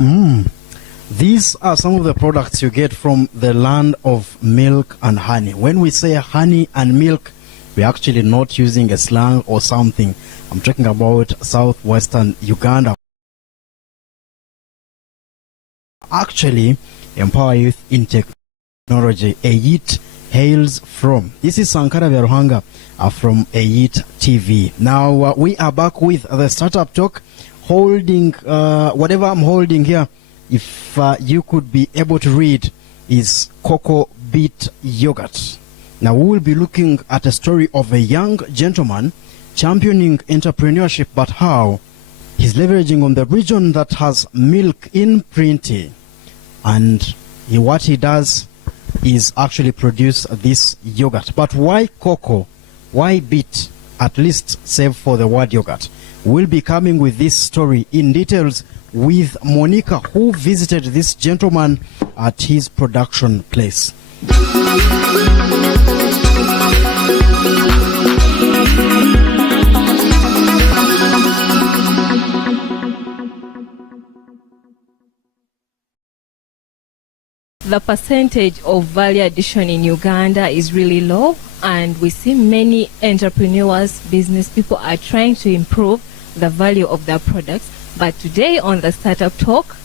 These are some of the products you get from the land of milk and honey. When we say honey and milk, we're actually not using a slang or something. I'm talking about southwestern Uganda. Actually, empower youth in technology. AYIT hails from. This is Sankara Vyaruhanga from AYIT TV. Now, we are back with the Startup Talk, holding whatever I'm holding here. If you could be able to read, is Cocoa Beet Yogurt. Now we will be looking at a story of a young gentleman championing entrepreneurship, but how he's leveraging on the region that has milk in plenty. And what he does is actually produce this yogurt. But why cocoa? Why beet? At least save for the word yogurt. We'll be coming with this story in details with Monica, who visited this gentleman at his production place. The percentage of value addition in Uganda is really low, and we see many entrepreneurs, business people are trying to improve the value of their products. But today on the Startup Talk,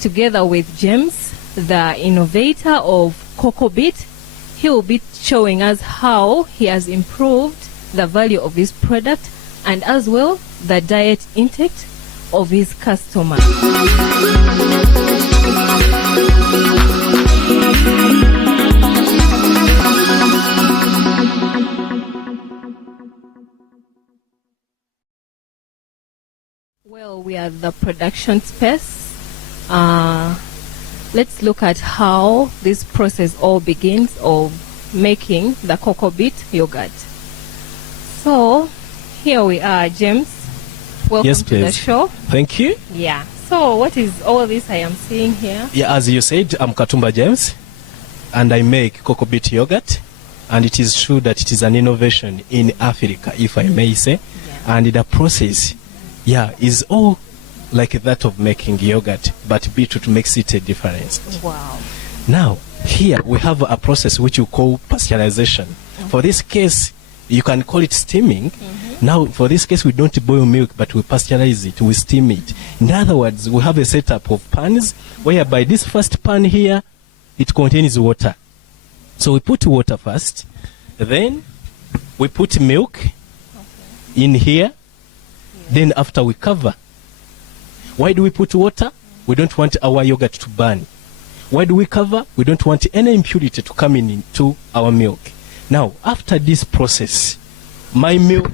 together with James, the innovator of Cocoa Beet, he will be showing us how he has improved the value of his product and as well the diet intake of his customers. Well, we are the production space. Let's look at how this process all begins of making the cocoa beet yogurt. So, here we are, James. Welcome to the show. Thank you. Yeah. So, what is all this I am seeing here? Yeah, as you said, I'm Katumba James, and I make cocoa beet yogurt. And it is true that it is an innovation in Africa, if I may say. Yeah. And the process, is all like that of making yogurt, but beetroot makes it a difference. Wow. Now, here we have a process which you call pasteurization. Mm-hmm. For this case, you can call it steaming. Mm-hmm. Now, for this case, we don't boil milk, but we pasteurize it, we steam it. In other words, we have a setup of pans, whereby this first pan here, it contains water. So we put water first, then we put milk in here, then after we cover. Why do we put water? We don't want our yogurt to burn. Why do we cover? We don't want any impurity to come into our milk. Now, after this process, my milk,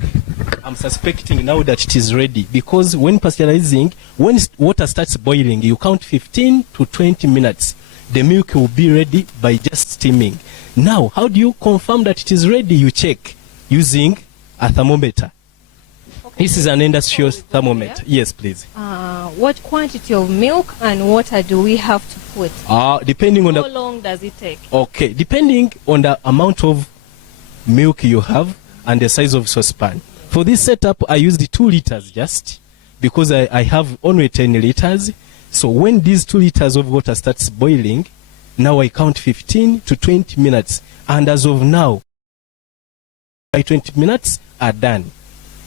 I'm suspecting now that it is ready, because when pasteurizing, when water starts boiling, you count 15 to 20 minutes. The milk will be ready by just steaming. Now, how do you confirm that it is ready? You check using a thermometer. Okay. This is an industrial thermometer. Yes, please. What quantity of milk and water do we have to put? Depending on how long does it take? Okay, depending on the amount of milk you have and the size of saucepan. For this setup, I used 2 liters just because I have only 10 liters. So when these 2 liters of water starts boiling, now I count 15 to 20 minutes. And as of now, by 20 minutes are done.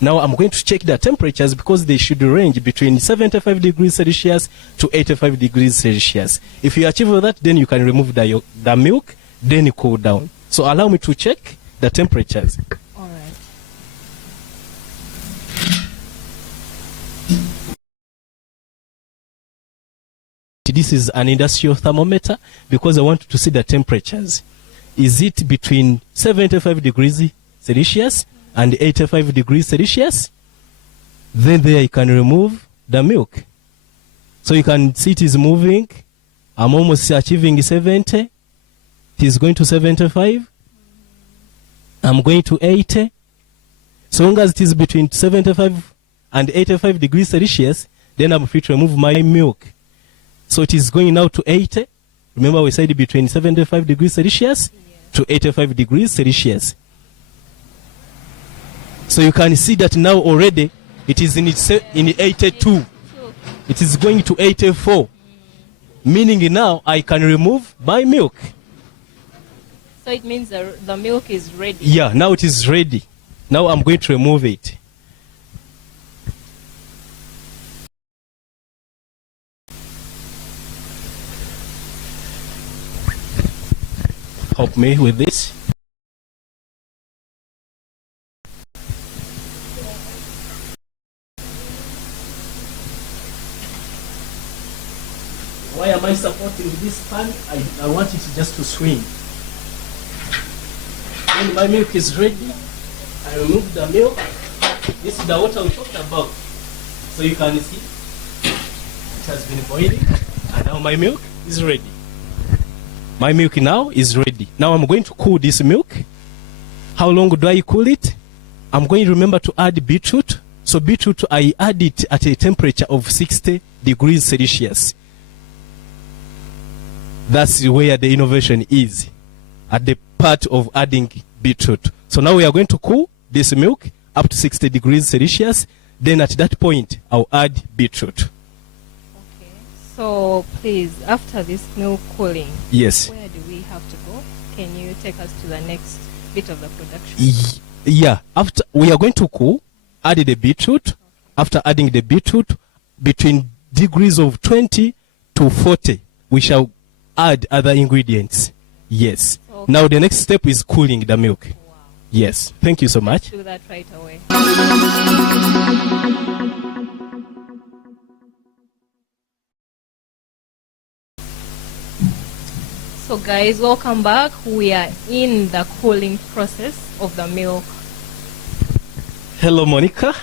Now I'm going to check the temperatures because they should range between 75 degrees Celsius to 85 degrees Celsius. If you achieve that, then you can remove the milk, then you cool down. So allow me to check the temperatures. All right. This is an industrial thermometer because I want to see the temperatures. Is it between 75 degrees Celsius and 85 degrees Celsius? Then there you can remove the milk. So you can see it is moving. I'm almost achieving 70. It is going to 75. I'm going to 80. So long as it is between 75 and 85 degrees Celsius, then I'm free to remove my milk. So it is going now to 80. Remember we said between 75 degrees Celsius to 85 degrees Celsius. So you can see that now already it is in 82. It is going to 84. meaning now I can remove my milk. So it means the milk is ready. Yeah, now it is ready. Now I'm going to remove it. Help me with this. Why am I supporting this pan? I want it just to swing. When my milk is ready, I remove the milk. This is the water we talked about. So you can see it has been boiling, and now my milk is ready. My milk now is ready. Now I'm going to cool this milk. How long do I cool it? I'm going to remember to add beetroot. So beetroot, I add it at a temperature of 60 degrees Celsius. That's where the innovation is, at the part of adding beetroot. So now we are going to cool this milk up to 60 degrees Celsius. Then at that point, I'll add beetroot. Okay. So please, after this milk cooling, Yes. where do we have to go? Can you take us to the next bit of the production? Yeah. After we are going to cool, add the beetroot. Okay. After adding the beetroot, between degrees of 20 to 40, we shall add other ingredients. Yes. Okay. Now the next step is cooling the milk. Wow. Yes. Thank you so much. Do that right away. So guys, welcome back. We are in the cooling process of the milk. Hello, Monica.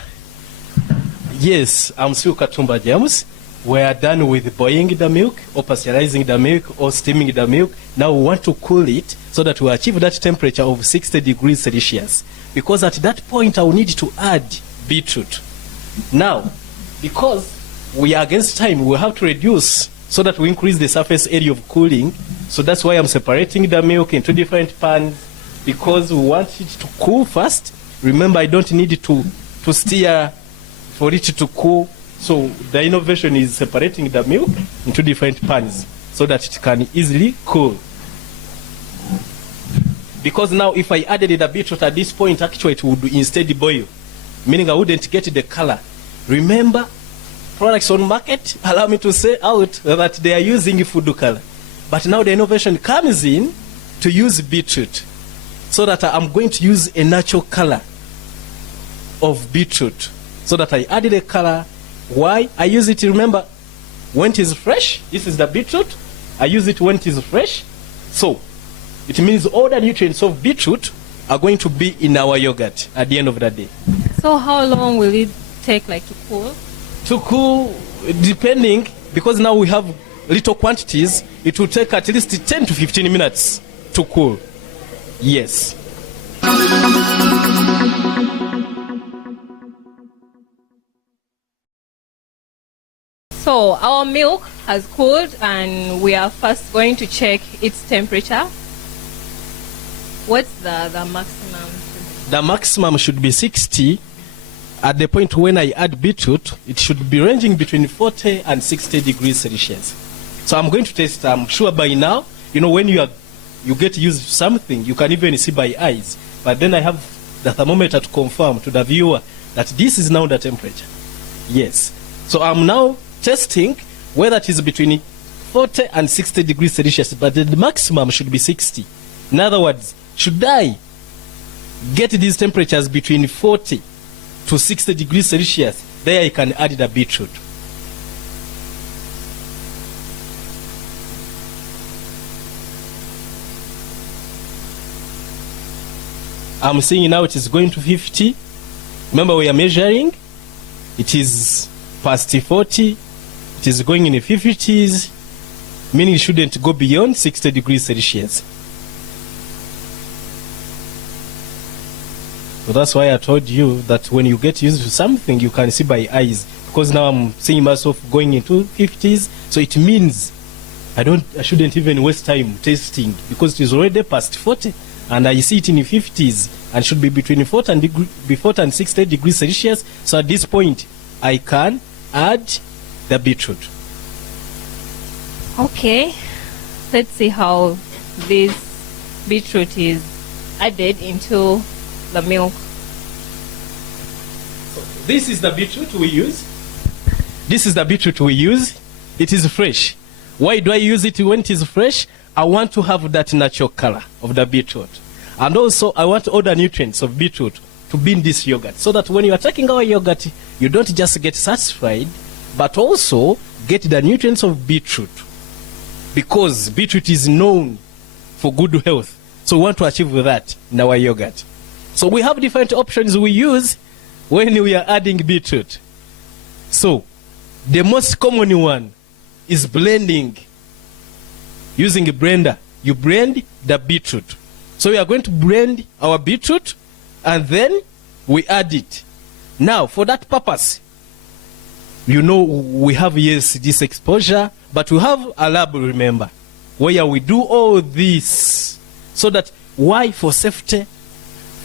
Yes, I'm still Katumba James. We are done with boiling the milk or pasteurizing the milk or steaming the milk. Now we want to cool it so that we achieve that temperature of 60 degrees Celsius. Because at that point I will need to add beetroot. Now, because we are against time, we have to reduce so that we increase the surface area of cooling. So that's why I'm separating the milk into different pans, because we want it to cool first. Remember, I don't need to stir for it to cool. So the innovation is separating the milk into different pans so that it can easily cool. Because now if I added the beetroot at this point, actually it would instead boil, meaning I wouldn't get the color. Remember, products on market allow me to say out that they are using food color. But now the innovation comes in to use beetroot, so that I'm going to use a natural color of beetroot, so that I added a color. Why? I use it, remember, when it is fresh. This is the beetroot. I use it when it is fresh. So it means all the nutrients of beetroot are going to be in our yogurt at the end of the day. So how long will it take, like, to cool? To cool, depending, because now we have little quantities, it will take at least 10 to 15 minutes to cool. Yes. So our milk has cooled and we are first going to check its temperature. What's the maximum? The maximum should be 60. At the point when I add beetroot, it should be ranging between 40 and 60 degrees Celsius. So I'm going to test. I'm sure by now, when you get used to something, you can even see by eyes. But then I have the thermometer to confirm to the viewer that this is now the temperature. Yes. So I'm now testing whether it is between 40 and 60 degrees Celsius, but the maximum should be 60. In other words, should I get these temperatures between 40 to 60 degrees Celsius, there I can add the beetroot. I'm seeing now it is going to 50. Remember, we are measuring. It is past 40. It is going in the 50s, meaning it shouldn't go beyond 60 degrees Celsius. So that's why I told you that when you get used to something, you can see by eyes. Because now I'm seeing myself going into 50s, so it means I shouldn't even waste time testing, because it is already past 40, and I see it in the 50s, and should be between 40 and 60 degrees Celsius. So at this point, I can add the beetroot. Okay, let's see how this beetroot is added into the milk. So this is the beetroot we use. This is the beetroot we use. It is fresh. Why do I use it when it is fresh? I want to have that natural color of the beetroot. And also, I want all the nutrients of beetroot to be in this yogurt, so that when you are taking our yogurt, you don't just get satisfied, but also get the nutrients of beetroot. Because beetroot is known for good health. So we want to achieve that in our yogurt. So we have different options we use when we are adding beetroot. So the most common one is blending. Using a blender, you blend the beetroot. So we are going to blend our beetroot and then we add it. Now, for that purpose, you know, we have, yes, this exposure, but we have a lab, remember, where we do all this. So that, why? For safety,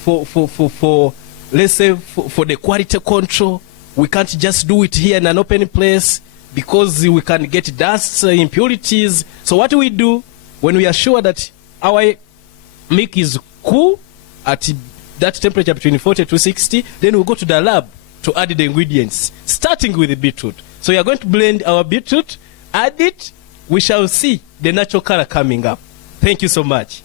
for let's say, for the quality control. We can't just do it here in an open place because we can get dust, impurities. So what we do, when we are sure that our milk is cool at that temperature between 40 to 60, then we go to the lab to add the ingredients, starting with the beetroot. So we are going to blend our beetroot, add it, we shall see the natural color coming up. Thank you so much.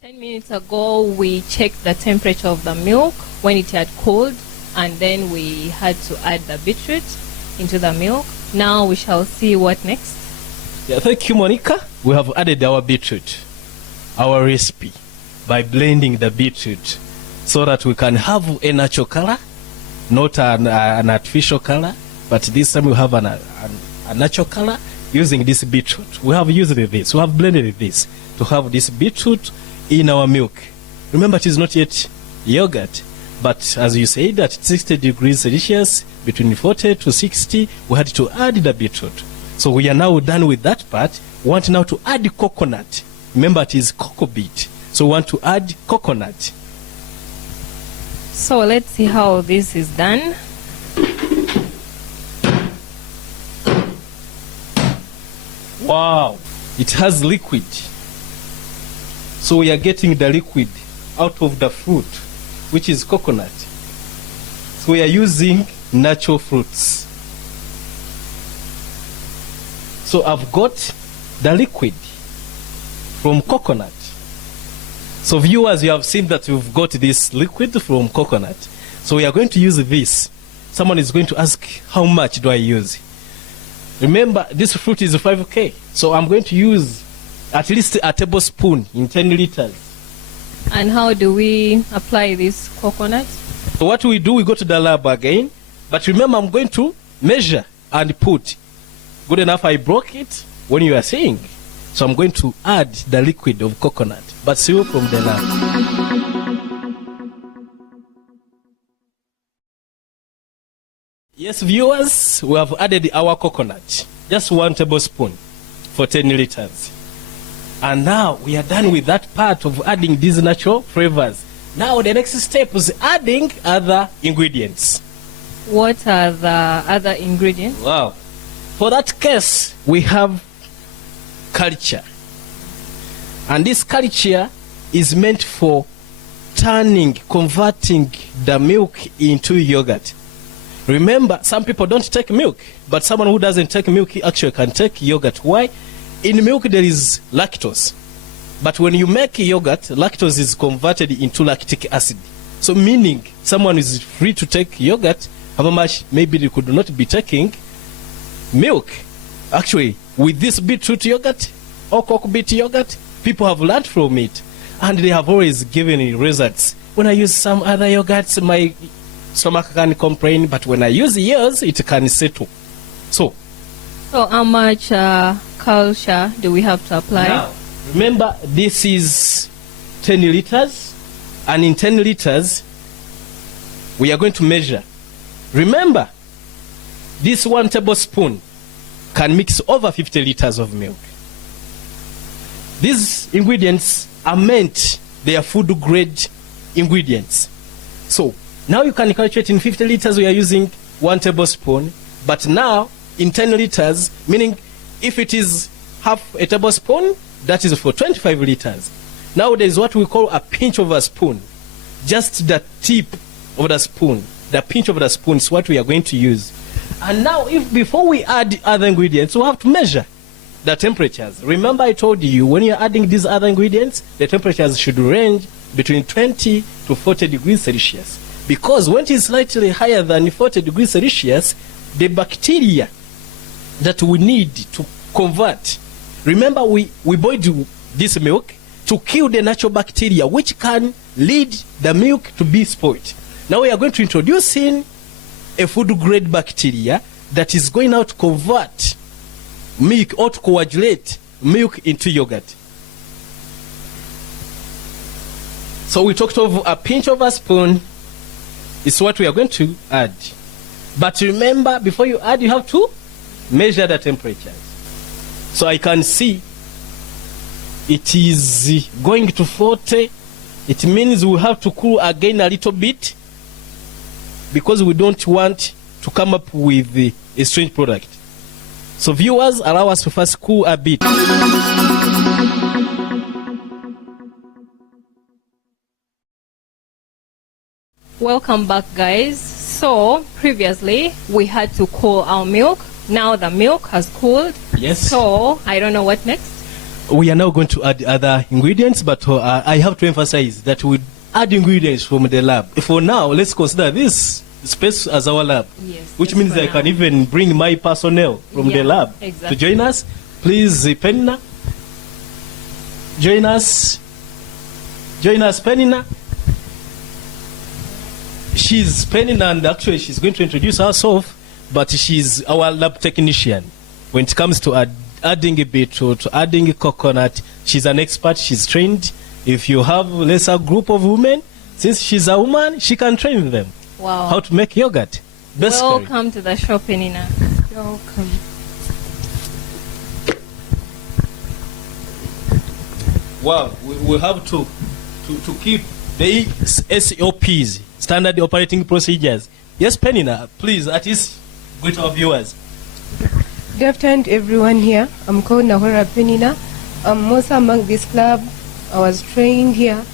10 minutes ago, we checked the temperature of the milk when it had cooled, and then we had to add the beetroot into the milk. Now we shall see what next. Yeah, thank you, Monica. We have added our beetroot, our recipe, by blending the beetroot so that we can have a natural color, not an artificial color, but this time we have a natural color using this beetroot. We have used this, we have blended this to have this beetroot in our milk. Remember, it is not yet yogurt, but as you said, at 60 degrees Celsius, between 40 to 60, we had to add the beetroot. So we are now done with that part. We want now to add coconut. Remember, it is cocoa beet. So we want to add coconut. So let's see how this is done. Wow, it has liquid. So we are getting the liquid out of the fruit, which is coconut. So we are using natural fruits. So I've got the liquid from coconut. So viewers, you have seen that we've got this liquid from coconut. So we are going to use this. Someone is going to ask, how much do I use? Remember, this fruit is 5K. So I'm going to use at least a tablespoon in 10 liters. And how do we apply this coconut? So what we do, we go to the lab again. But remember, I'm going to measure and put. Good enough, I broke it when you are seeing. So I'm going to add the liquid of coconut, but still from the lab. Yes, viewers, we have added our coconut. Just 1 tablespoon for 10 liters. And now we are done with that part of adding these natural flavors. Now the next step is adding other ingredients. What are the other ingredients? Wow. For that case, we have culture. And this culture is meant for converting the milk into yogurt. Remember, some people don't take milk, but someone who doesn't take milk actually can take yogurt. Why? In milk there is lactose. But when you make yogurt, lactose is converted into lactic acid. So meaning someone is free to take yogurt, however much maybe they could not be taking milk. Actually, with this beetroot yogurt or cocoa beet yogurt, people have learned from it. And they have always given me results. When I use some other yogurts, my stomach can complain, but when I use yours, it can settle. So how much culture do we have to apply? Now, remember, this is 10 liters, and in 10 liters, we are going to measure. Remember, this 1 tablespoon can mix over 50 liters of milk. These ingredients are meant, they are food grade ingredients. So Now you can calculate in 50 liters we are using 1 tablespoon, but now in 10 liters, meaning if it is half a tablespoon, that is for 25 liters. Now there is what we call a pinch of a spoon. Just the tip of the spoon, the pinch of the spoon is what we are going to use. And now if before we add other ingredients, we have to measure the temperatures. Remember I told you when you're adding these other ingredients, the temperatures should range between 20 to 40 degrees Celsius. Because when it is slightly higher than 40 degrees Celsius, the bacteria that we need to convert, remember we boiled this milk to kill the natural bacteria which can lead the milk to be spoiled. Now we are going to introduce in a food grade bacteria that is going out to convert milk or to coagulate milk into yogurt. So we talked of a pinch of a spoon is what we are going to add. But remember, before you add, you have to measure the temperatures. So I can see it is going to 40. It means we have to cool again a little bit because we don't want to come up with a strange product. So viewers, allow us to first cool a bit. Welcome back, guys. So previously we had to cool our milk. Now the milk has cooled. Yes. So I don't know what next. We are now going to add other ingredients, but I have to emphasize that we add ingredients from the lab. For now, let's consider this space as our lab. Yes. Which means I can even bring my personnel from the lab to join us. Please, Penina. Join us. Join us, Penina. She's Penina, and actually she's going to introduce herself, but she's our lab technician. When it comes to adding a beetroot, adding a coconut, she's an expert, she's trained. If you have a lesser group of women, since she's a woman, she can train them. Wow. How to make yogurt. Welcome to the shop, Penina. Welcome. Wow, we have to keep the SOPs, standard operating procedures. Yes, Penina, please, at least greet our viewers. Good afternoon to everyone here. I'm called Nahora Penina. I'm also among this club. I was trained here.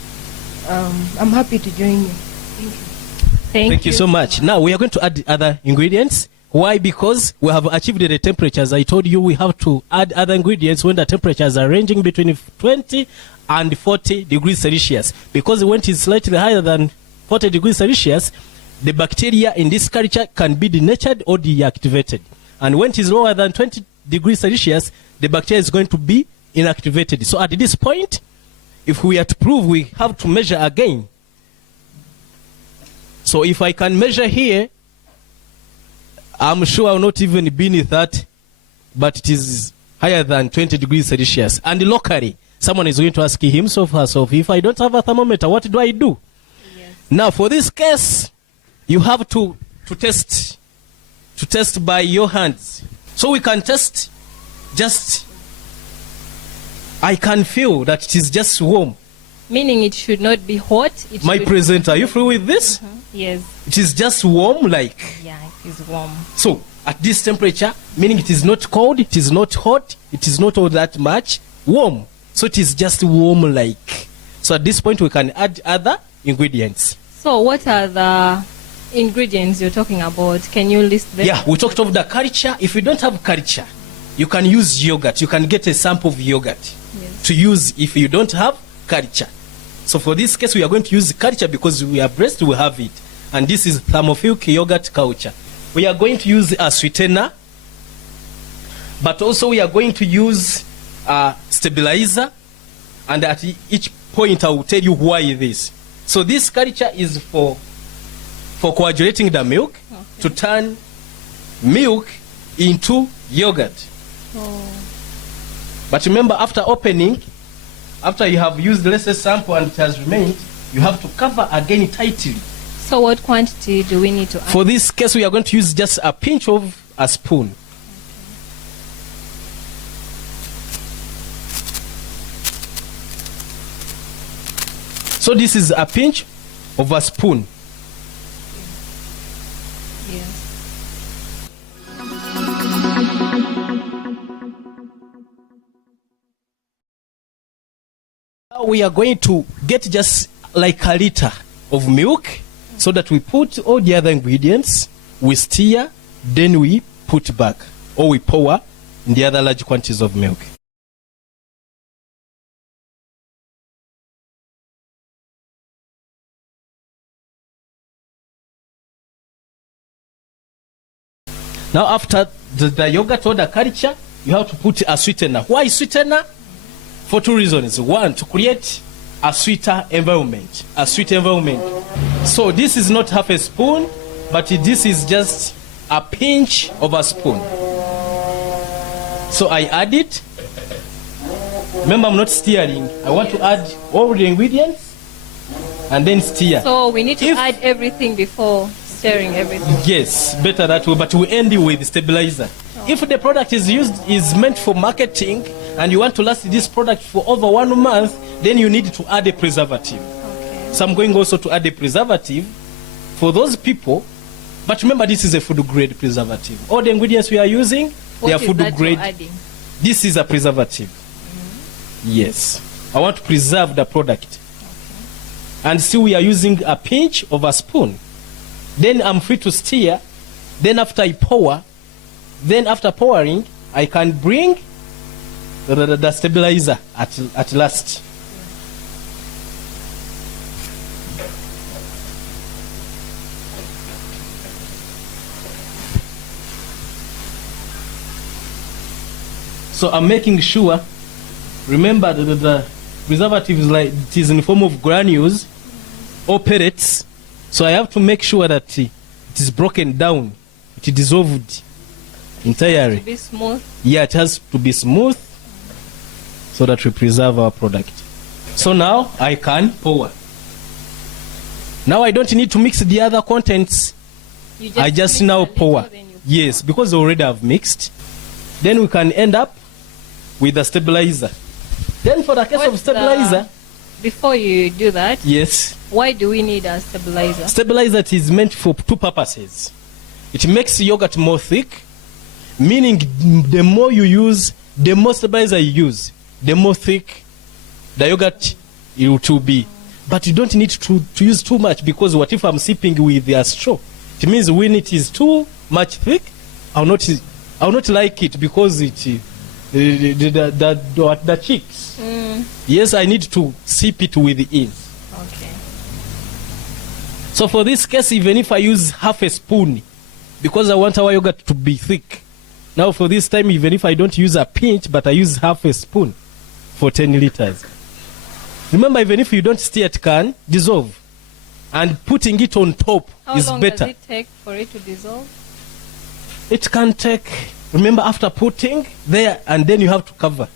I'm happy to join you. Thank you. Thank you so much. Now we are going to add other ingredients. Why? Because we have achieved the temperatures. I told you we have to add other ingredients when the temperatures are ranging between 20 and 40 degrees Celsius. Because when it is slightly higher than 40 degrees Celsius, the bacteria in this culture can be denatured or deactivated. And when it is lower than 20 degrees Celsius, the bacteria is going to be inactivated. So at this point, if we are to prove, we have to measure again. So if I can measure here, I'm sure I'll not even be in that, but it is higher than 20 degrees Celsius. And locally, someone is going to ask himself or herself, if I don't have a thermometer, what do I do? Yes. Now, for this case, you have to test by your hands. So we can test just, I can feel that it is just warm. Meaning it should not be hot. My presenter, are you free with this? Yes. It is just warm, like. Yeah, it is warm. So at this temperature, meaning it is not cold, it is not hot, it is not all that much warm. So it is just warm, like. So at this point, we can add other ingredients. So what are the ingredients you're talking about? Can you list them? Yeah, we talked of the culture. If you don't have culture, you can use yogurt. You can get a sample of yogurt to use if you don't have culture. So for this case, we are going to use culture because we are blessed to have it. And this is thermophilic yogurt culture. We are going to use a sweetener, but also we are going to use a stabilizer. And at each point, I will tell you why this. So this culture is for coagulating the milk to turn milk into yogurt. Oh. But remember, after opening, after you have used the less sample and it has remained, you have to cover again tightly. So what quantity do we need to add? For this case, we are going to use just a pinch of a spoon. So this is a pinch of a spoon. Yes. Now we are going to get just like a liter of milk, so that we put all the other ingredients, we stir, then we put back, or we pour in the other large quantities of milk. Now after the yogurt or the culture, you have to put a sweetener. Why sweetener? For two reasons. One, to create a sweeter environment. A sweet environment. So this is not half a spoon, but this is just a pinch of a spoon. So I add it. Remember, I'm not stirring. I want to add all the ingredients and then stir. So we need to add everything before stirring everything. Yes, better that way, but we end with stabilizer. If the product is meant for marketing and you want to last this product for over 1 month, then you need to add a preservative. Okay. So I'm going also to add a preservative for those people. But remember, this is a food grade preservative. All the ingredients we are using, they are food grade. This is a preservative. Yes. I want to preserve the product. Okay. And see, we are using a pinch of a spoon. Then I'm free to stir. Then after I pour, then after pouring, I can bring the stabilizer at last. So I'm making sure, remember the preservative is like, it is in the form of granules or pellets. So I have to make sure that it is broken down, it is dissolved entirely. To be smooth. Yeah, it has to be smooth so that we preserve our product. So now I can pour. Now I don't need to mix the other contents. I just now pour. Yes, because I already have mixed. Then we can end up with a stabilizer. Then for the case of stabilizer, before you do that, yes. Why do we need a stabilizer? Stabilizer is meant for two purposes. It makes yogurt more thick, meaning the more you use, the more stabilizer you use, the more thick the yogurt it will be. But you don't need to use too much, because what if I'm sipping with a straw? It means when it is too much thick, I'll not like it, because it the cheeks. Yes, I need to sip it with ease. Okay. So for this case, even if I use half a spoon, because I want our yogurt to be thick. Now for this time, even if I don't use a pinch, but I use half a spoon for 10 liters. Remember, even if you don't stir, it can dissolve. And putting it on top is better. How long does it take for it to dissolve? It can take, remember, after putting there, and then you have to cover.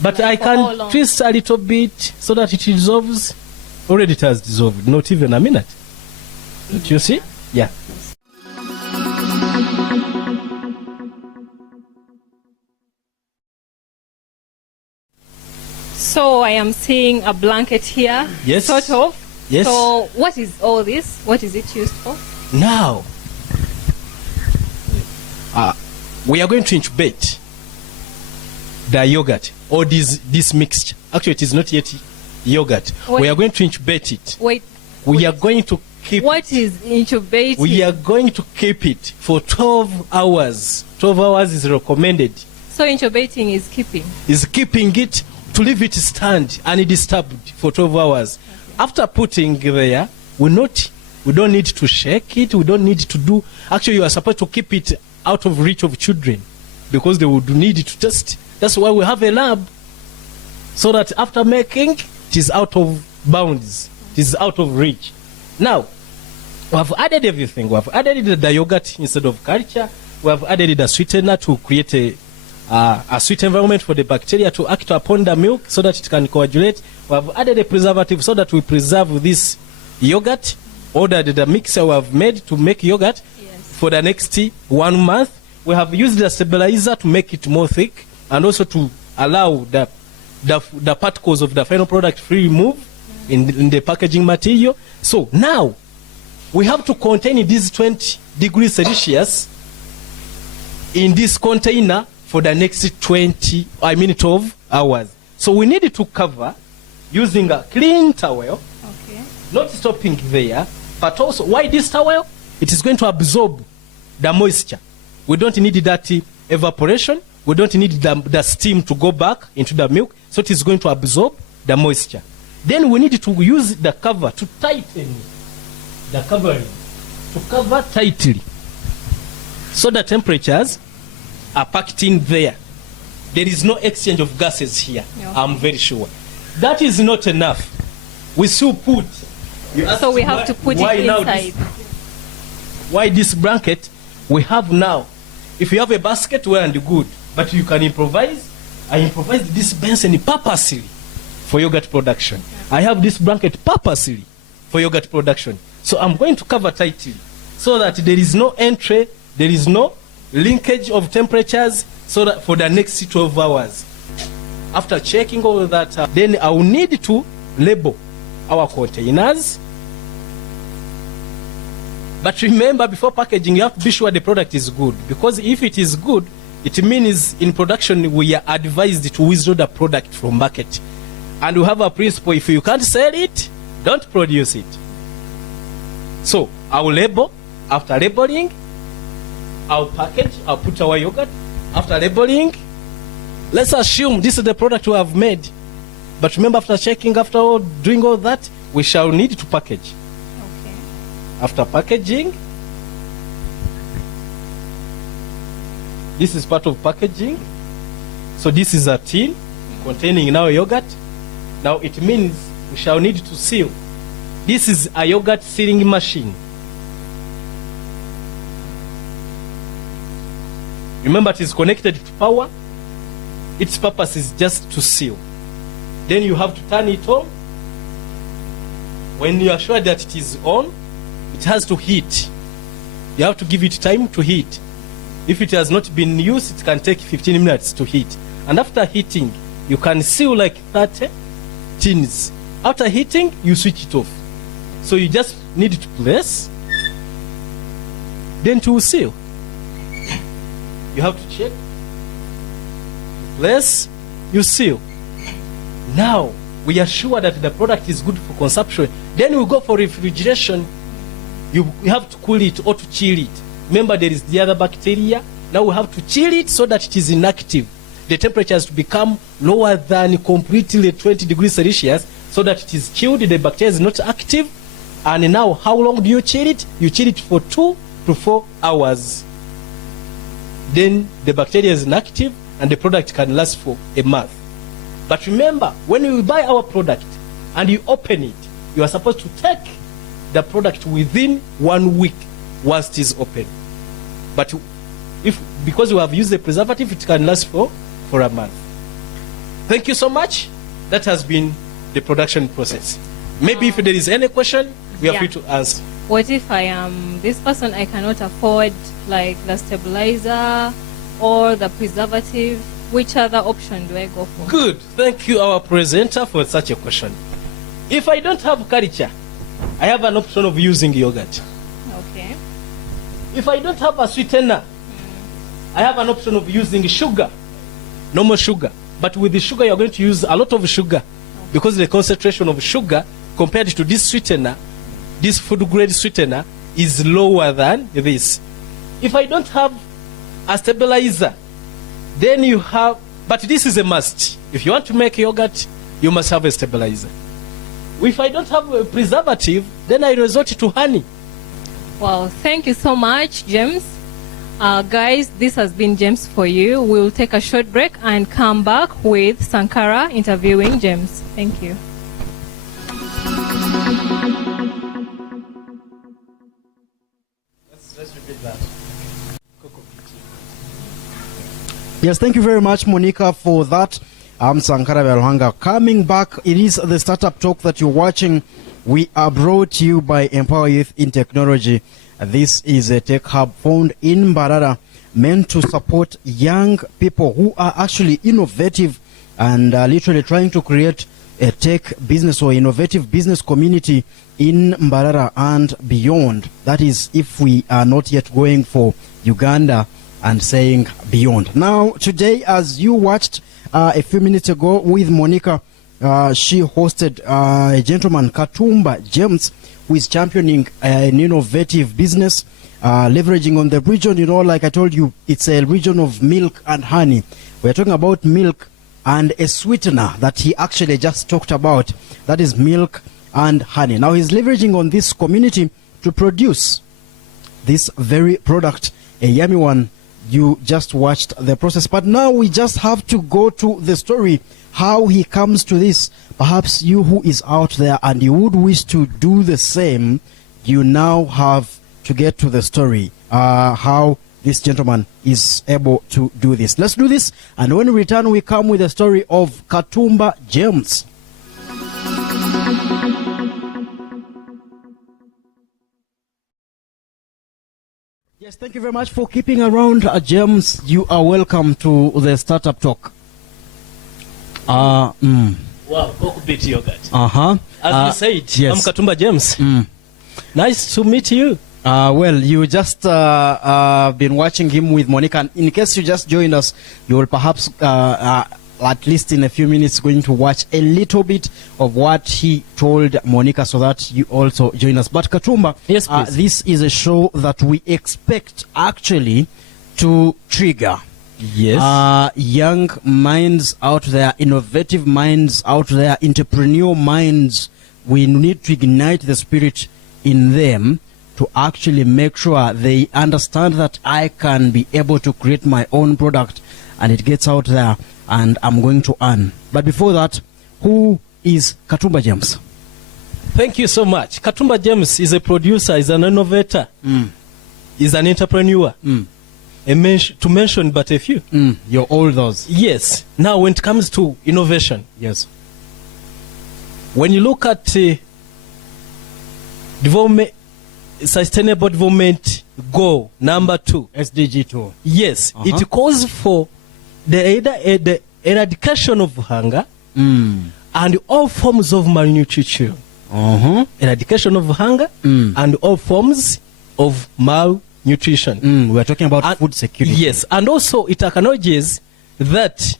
But I can twist a little bit so that it dissolves. Already it has dissolved, not even a minute. Don't you see? Yeah. So I am seeing a blanket here. Yes. Sort of. Yes. So what is all this? What is it used for? Now, we are going to incubate the yogurt, or this mixture. Actually, it is not yet yogurt. We are going to incubate it. We are going to keep What is incubating? We are going to keep it for 12 hours. 12 hours is recommended. So incubating is keeping? Is keeping it, to leave it stand undisturbed for 12 hours. Okay. After putting there, we don't need to shake it. We don't need to do. Actually, you are supposed to keep it out of reach of children, because they would need to test. That's why we have a lab, so that after making, it is out of bounds. It is out of reach. Now, we have added everything. We have added the yogurt instead of culture. We have added the sweetener to create a sweet environment for the bacteria to act upon the milk so that it can coagulate. We have added a preservative so that we preserve this yogurt, or the mixer we have made to make yogurt for the next 1 month. We have used the stabilizer to make it more thick, and also to allow the particles of the final product free move in the packaging material. So now we have to contain these 20 degrees Celsius in this container for the next 12 hours. So we need to cover using a clean towel, not stopping there, but also why this towel? It is going to absorb the moisture. We don't need that evaporation. We don't need the steam to go back into the milk. So it is going to absorb the moisture. Then we need to use the cover to tighten the covering, to cover tightly, so the temperatures are packed in there. There is no exchange of gases here. Okay. I'm very sure. That is not enough. We still put. So we have to put it inside. Why this blanket? We have now. If you have a basket, well and good, but you can improvise. I improvised this basin purposely for yogurt production. Okay. I have this blanket purposely for yogurt production. So I'm going to cover tightly so that there is no entry, there is no linkage of temperatures, so that for the next 12 hours. After checking all that, then I will need to label our containers. But remember, before packaging, you have to be sure the product is good. Because if it is good, it means in production we are advised to withdraw the product from market. And we have a principle: if you can't sell it, don't produce it. So I will label. After labeling, I'll package. I'll put our yogurt. After labeling, let's assume this is the product we have made. But remember, after checking, after all, doing all that, we shall need to package. Okay. After packaging, this is part of packaging. So this is a tin containing now yogurt. Now it means we shall need to seal. This is a yogurt sealing machine. Remember, it is connected to power. Its purpose is just to seal. Then you have to turn it on. When you are sure that it is on, it has to heat. You have to give it time to heat. If it has not been used, it can take 15 minutes to heat. And after heating, you can seal like 30 tins. After heating, you switch it off. So you just need to place, then to seal. You have to check, you place, you seal. Now, we are sure that the product is good for consumption. Then we go for refrigeration. You have to cool it or to chill it. Remember, there is the other bacteria. Now we have to chill it so that it is inactive. The temperature has to become lower than completely 20 degrees Celsius so that it is chilled, the bacteria is not active. And now, how long do you chill it? You chill it for 2 to 4 hours. Then the bacteria is inactive and the product can last for a month. But remember, when you buy our product and you open it, you are supposed to take the product within 1 week whilst it is open. But because you have used the preservative, it can last for a month. Thank you so much. That has been the production process. Maybe if there is any question, we are free to answer. What if I am this person, I cannot afford like the stabilizer or the preservative? Which other option do I go for? Good. Thank you, our presenter, for such a question. If I don't have culture, I have an option of using yogurt. Okay. If I don't have a sweetener, I have an option of using sugar, normal sugar. But with the sugar, you're going to use a lot of sugar because the concentration of sugar compared to this sweetener, this food grade sweetener, is lower than this. If I don't have a stabilizer, then you have, but this is a must. If you want to make yogurt, you must have a stabilizer. If I don't have a preservative, then I resort to honey. Well, thank you so much, James. Guys, this has been James for you. We'll take a short break and come back with Sankara interviewing James. Thank you. Let's repeat that. Yes, thank you very much, Monica, for that. I'm Sankara Belhanga. Coming back, it is the Startup Talk that you're watching. We are brought to you by Empower Youth in Technology. This is a tech hub found in Mbarara, meant to support young people who are actually innovative and literally trying to create tech business or innovative business community in Mbarara and beyond. That is, if we are not yet going for Uganda and saying beyond. Now, today, as you watched a few minutes ago with Monica, she hosted a gentleman, Katumba James, who is championing an innovative business, leveraging on the region. You know, like I told you, it's a region of milk and honey. We're talking about milk and a sweetener that he actually just talked about. That is milk and honey. Now he's leveraging on this community to produce this very product, a yummy one. You just watched the process. But now we just have to go to the story, how he comes to this. Perhaps you who is out there and you would wish to do the same, you now have to get to the story, how this gentleman is able to do this. Let's do this, and when we return, we come with the story of Katumba James. Yes, thank you very much for keeping around, James. You are welcome to the Startup Talk. Wow, Beetroot Yogurt. As you said, yes. I'm Katumba James. Nice to meet you. Well, you just been watching him with Monica. And in case you just joined us, you will perhaps, at least in a few minutes, going to watch a little bit of what he told Monica so that you also join us. But Katumba, yes, please. This is a show that we expect actually to trigger young minds out there, innovative minds out there, entrepreneurial minds. We need to ignite the spirit in them to actually make sure they understand that I can be able to create my own product and it gets out there and I'm going to earn. But before that, who is Katumba James? Thank you so much. Katumba James is a producer, is an innovator, is an entrepreneur. To mention but a few. You're all those. Yes. Now, when it comes to innovation, yes. When you look at development, Sustainable Development Goal number 2, SDG 2. yes, it calls for the eradication of hunger and all forms of malnutrition. Eradication of hunger and all forms of malnutrition. We are talking about food security. Yes, and also it acknowledges that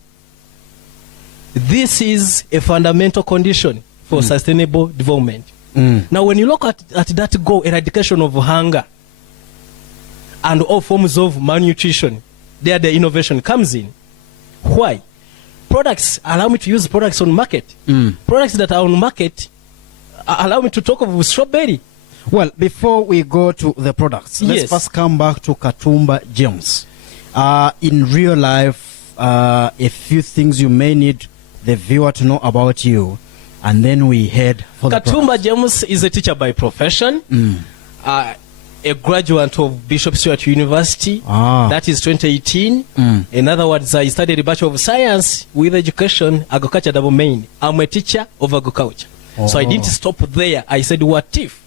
this is a fundamental condition for sustainable development. Now, when you look at that goal, eradication of hunger and all forms of malnutrition, there the innovation comes in. Why? Products allow me to use products on market. Products that are on market allow me to talk of strawberry. Well, before we go to the products, let's first come back to Katumba James. In real life, a few things you may need the viewer to know about you, and then we head for the Katumba James is a teacher by profession, a graduate of Bishop Stewart University. That is 2018. In other words, I studied a Bachelor of Science with Education, Agriculture double main. I'm a teacher of agriculture. So I didn't stop there. I said, what if?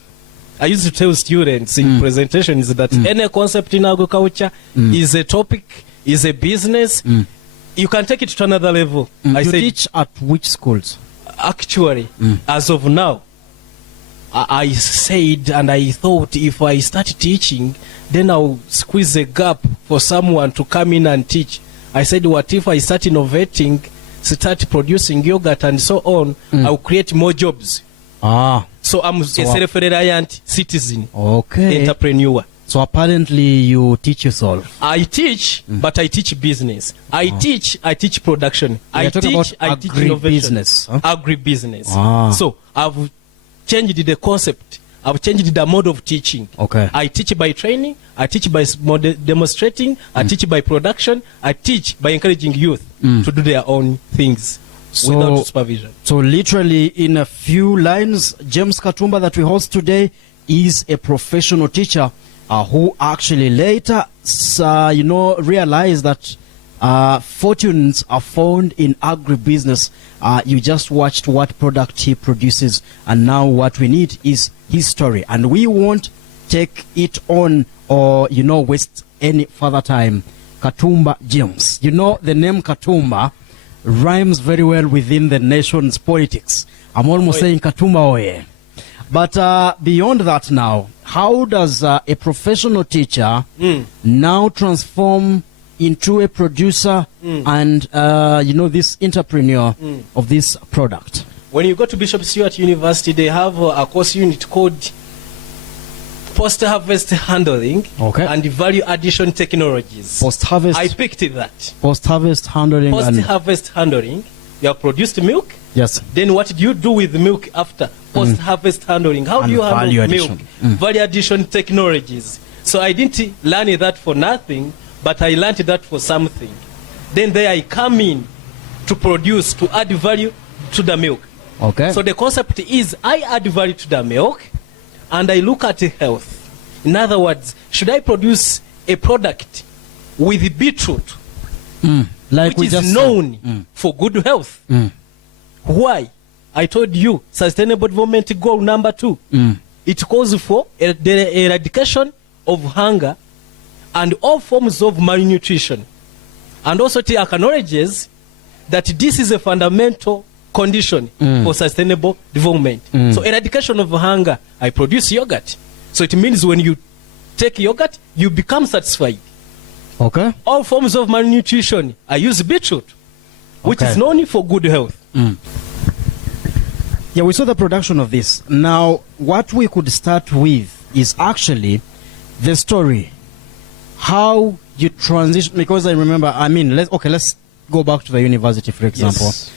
I used to tell students in presentations that any concept in agriculture is a topic, is a business. You can take it to another level. I you said, teach at which schools? Actually, as of now, I said and I thought if I start teaching, then I'll squeeze a gap for someone to come in and teach. I said, what if I start innovating, start producing yogurt and so on, I'll create more jobs. So I'm a self-reliant citizen, entrepreneur. So apparently you teach yourself. I teach, but I teach business. I teach production. I teach innovation. Business. Agribusiness. So I've changed the concept. I've changed the mode of teaching. I teach by training. I teach by demonstrating. I teach by production. I teach by encouraging youth to do their own things without supervision. So literally in a few lines, James Katumba that we host today is a professional teacher who actually later, realized that fortunes are found in agribusiness. You just watched what product he produces, and now what we need is his story. And we won't take it on or, waste any further time. Katumba James. You know the name Katumba. rhymes very well within the nation's politics. I'm almost saying Katumba oye. But beyond that now, how does a professional teacher now transform into a producer and, this entrepreneur of this product? When you go to Bishop Stewart University, they have a course unit called Post-Harvest Handling and Value Addition Technologies. Post-harvest? I picked that. Post-harvest handling. Post-harvest handling. You have produced milk. Yes. Then what do you do with the milk after post-harvest handling? How do you handle milk? Value addition technologies. So I didn't learn that for nothing, but I learned that for something. Then there I come in to produce, to add value to the milk. Okay. So the concept is I add value to the milk and I look at health. In other words, should I produce a product with beetroot, like which is known for good health? Why? I told you, Sustainable Development Goal number 2. It calls for the eradication of hunger and all forms of malnutrition. And also it acknowledges that this is a fundamental condition for sustainable development. So eradication of hunger, I produce yogurt. So it means when you take yogurt, you become satisfied. Okay. All forms of malnutrition, I use beetroot, which is known for good health. Yeah, we saw the production of this. Now, what we could start with is actually the story. How you transition, because I remember, let's go back to the university, for example. Yes.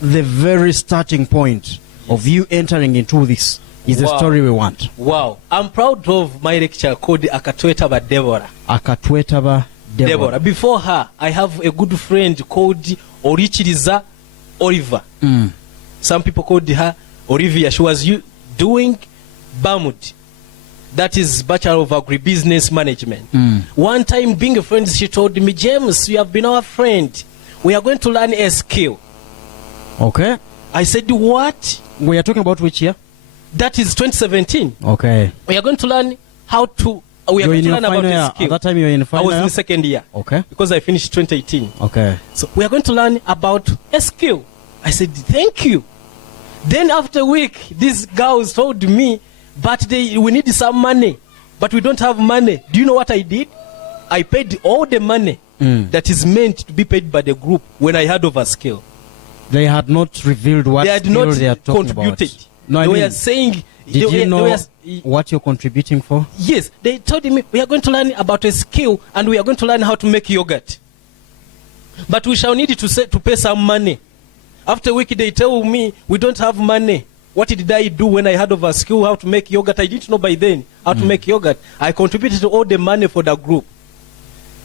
The very starting point of you entering into this is the story we want. Wow. I'm proud of my lecture called Akatwetaba Deborah. Akatwetaba Deborah. Before her, I have a good friend called Orichiriza Oliver. Some people called her Olivia. She was doing BAMUD. That is Bachelor of Agribusiness Management. One time, being a friend, she told me, James, you have been our friend. We are going to learn a skill. Okay. I said, what? We are talking about which year? That is 2017. Okay. We are going to learn how to... We are going to learn about a skill. At that time you were in final I was in the second year. Okay. Because I finished 2018. Okay. So we are going to learn about a skill. I said, thank you. Then after a week, these girls told me, but we need some money. But we don't have money. Do you know what I did? I paid all the money that is meant to be paid by the group when I heard of a skill. They had not revealed what they had skill not they are talking contributed. about. No, they were saying... Did you know what you're contributing for? Yes. They told me, we are going to learn about a skill and we are going to learn how to make yogurt. But we shall need to pay some money. After a week, they tell me, we don't have money. What did I do when I heard of a skill, how to make yogurt? I didn't know by then how to make yogurt. I contributed all the money for the group.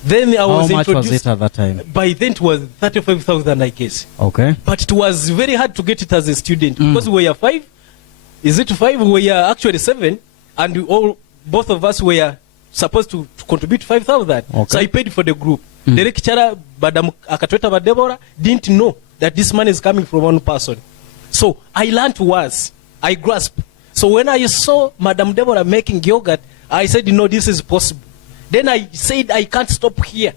Then I was introduced. How much was it at that time? By then it was 35,000, I guess. Okay. But it was very hard to get it as a student because we were 5. Is it 5? We were actually 7, and both of us were supposed to contribute 5,000. Okay. So I paid for the group. The lecturer, Madam Akatwetaba Deborah, didn't know that this money is coming from one person. So I learned once. I grasped. So when I saw Madam Deborah making yogurt, I said, no, this is possible. Then I said, I can't stop here.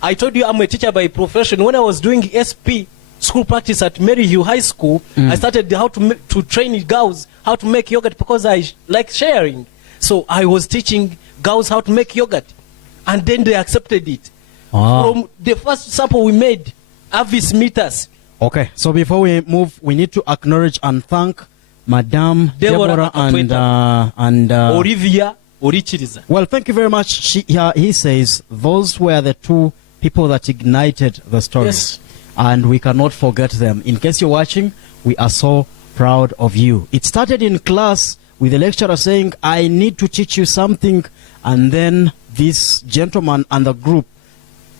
I told you I'm a teacher by profession. When I was doing SP, school practice at Maryhill High School, I started how to train girls how to make yogurt because I like sharing. So I was teaching girls how to make yogurt. And then they accepted it. From the first sample we made, Avis meters. Okay, so before we move, we need to acknowledge and thank Madame Deborah and Olivia Orichiriza. Well, thank you very much. He says those were the two people that ignited the story. Yes. And we cannot forget them. In case you're watching, we are so proud of you. It started in class with the lecturer saying, I need to teach you something. And then this gentleman and the group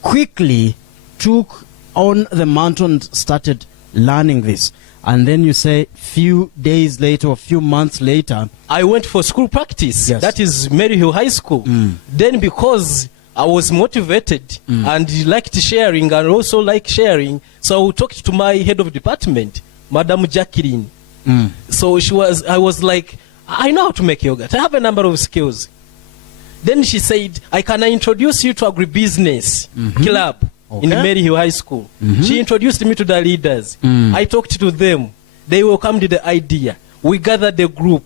quickly took on the mantle and started learning this. And then you say few days later or few months later, I went for school practice. Yes. That is Maryhill High School. Then because I was motivated and liked sharing and also like sharing, so I talked to my head of department, Madam Jacqueline. So I was like, I know how to make yogurt. I have a number of skills. Then she said, can I introduce you to agribusiness club? in Mary Hill High School. She introduced me to the leaders. I talked to them. They welcomed the idea. We gathered the group.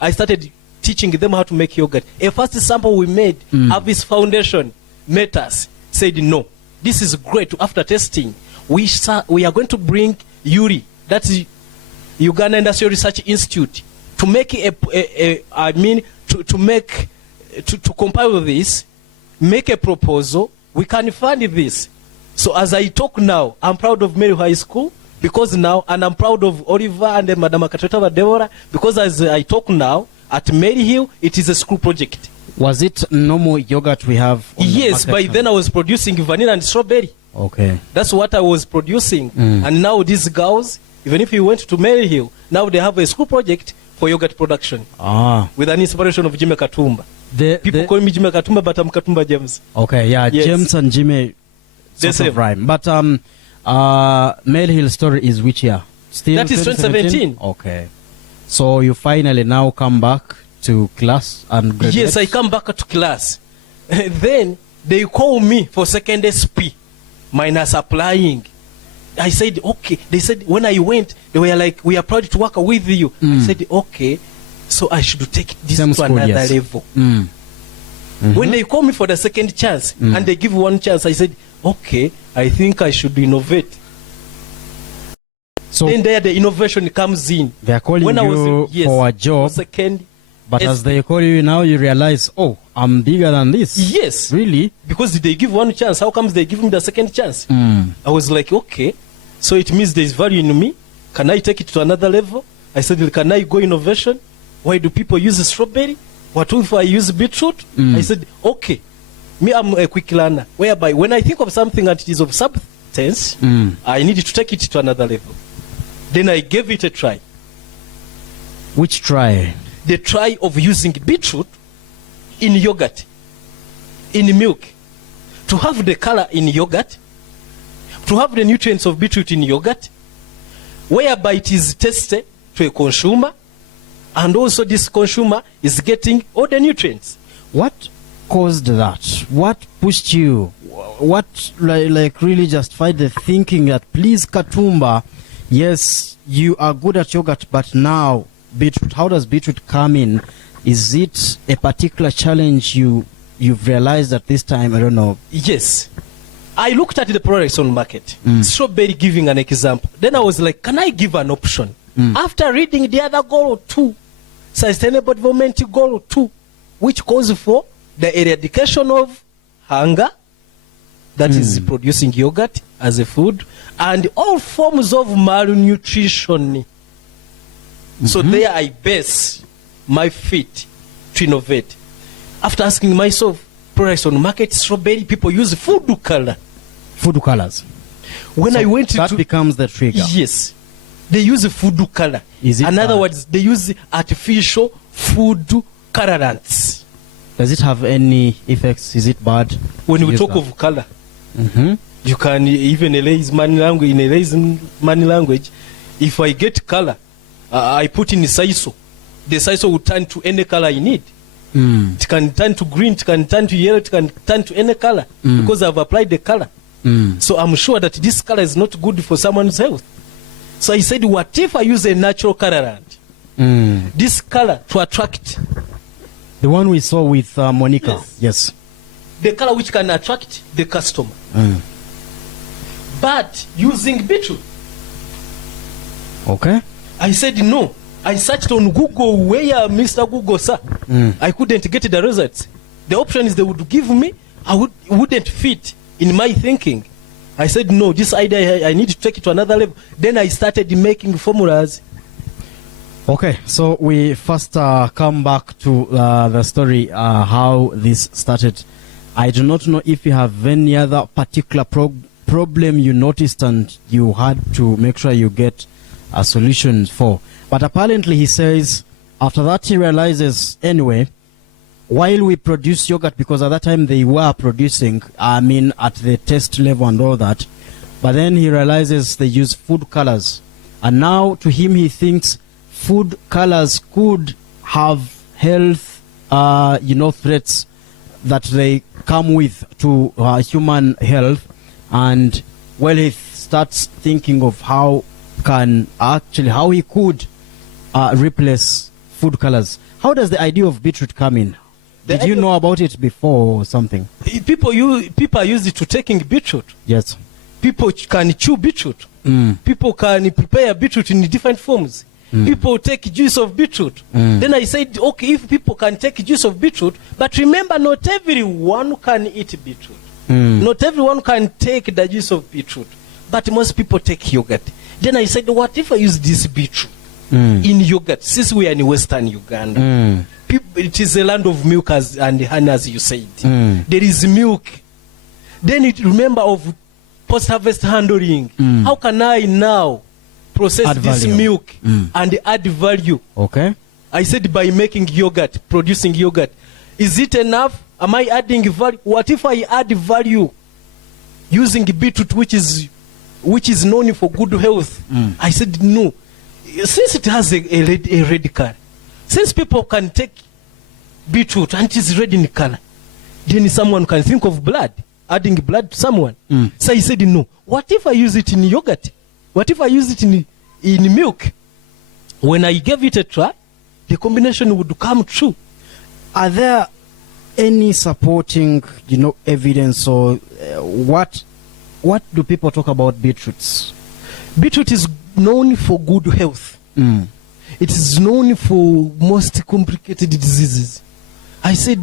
I started teaching them how to make yogurt. A first sample we made, Avis Foundation met us, said, no, this is great. After testing, we are going to bring Yuri, that's Uganda Industrial Research Institute, to make to compile this, make a proposal. We can fund this. So as I talk now, I'm proud of Mary High School, because now, and I'm proud of Oliver and Madam Katumba Deborah, because as I talk now, at Mary Hill, it is a school project. Was it normal yogurt we have? Yes, by then I was producing vanilla and strawberry. Okay. That's what I was producing. And now these girls, even if you went to Mary Hill, now they have a school project for yogurt production. With an inspiration of Jimmy Katumba. People call me Jimmy Katumba, but I'm Katumba James. Okay, yeah, yes. James and Jimmy sort of rhyme. But Mary Hill story is which year? Still that is 2017. Okay. So you finally now come back to class and graduate? Yes, I come back to class. Then they call me for second SP minus applying. I said, okay. They said, when I went, they were like, we are proud to work with you. I said, okay. So I should take this to another level. When they call me for the second chance and they give one chance, I said, okay, I think I should innovate. So then there the innovation comes in. They are calling you for a job. But as they call you now, you realize, oh, I'm bigger than this. Yes. Really? Because they give one chance. How comes they give me the second chance? I was like, okay. So it means there's value in me. Can I take it to another level? I said, can I go innovation? Why do people use strawberry? What if I use beetroot? I said, okay. Me, I'm a quick learner. Whereby when I think of something that is of substance, I need to take it to another level. Then I gave it a try. Which try? The try of using beetroot in yogurt, in milk, to have the color in yogurt, to have the nutrients of beetroot in yogurt, whereby it is tasted to a consumer, and also this consumer is getting all the nutrients. What caused that? What pushed you? What like really justified the thinking that, please, Katumba, yes, you are good at yogurt, but now beetroot, how does beetroot come in? Is it a particular challenge you've realized at this time? I don't know. Yes. I looked at the products on market. Strawberry, giving an example. Then I was like, can I give an option? After reading the other goal 2, Sustainable Development Goal 2, which calls for the eradication of hunger, that is producing yogurt as a food, and all forms of malnutrition. So there I base my feet to innovate. After asking myself, products on market, strawberry, people use food color. Food colors. When so I went that becomes the trigger. Yes. They use food color. Is it in other words, they use artificial food colorants. Does it have any effects? Is it bad? When we talk of color, you can even erase money language. In erasing money language, if I get color, I put in saiso. The saiso will turn to any color I need. It can turn to green, it can turn to yellow, it can turn to any color because I've applied the color. So I'm sure that this color is not good for someone's health. So I said, what if I use a natural colorant? This color to attract. The one we saw with Monica. Yes. The color which can attract the customer. But using beetroot. Okay. I said no. I searched on Google, where Mr. Google, sir. I couldn't get the results. The options they would give me, wouldn't fit in my thinking. I said, no, this idea, I need to take it to another level. Then I started making formulas. Okay, so we first come back to the story, how this started. I do not know if you have any other particular problem you noticed and you had to make sure you get a solution for. But apparently he says, after that he realizes, anyway, while we produce yogurt, because at that time they were producing, I mean, at the taste level and all that, but then he realizes they use food colors. And now to him he thinks food colors could have health, threats that they come with to human health. and well, he starts thinking of how he could replace food colors. How does the idea of beetroot come in? Did you know about it before or something? People are used to taking beetroot. Yes. People can chew beetroot. People can prepare beetroot in different forms. People take juice of beetroot. Then I said, okay, if people can take juice of beetroot, but remember, not everyone can eat beetroot. Not everyone can take the juice of beetroot, but most people take yogurt. Then I said, what if I use this beetroot in yogurt, since we are in Western Uganda? It is a land of milk and honey, as you said. There is milk. Then remember of post-harvest handling. How can I now process this milk and add value? Okay. I said by making yogurt, producing yogurt. Is it enough? Am I adding value? What if I add value using beetroot, which is known for good health? I said no. Since it has a red color, since people can take beetroot and it is red in color, then someone can think of blood, adding blood to someone. So I said no. What if I use it in yogurt? What if I use it in milk? When I gave it a try, the combination would come true. Are there any supporting, evidence, or what do people talk about beetroots? Beetroot is known for good health. It is known for most complicated diseases. I said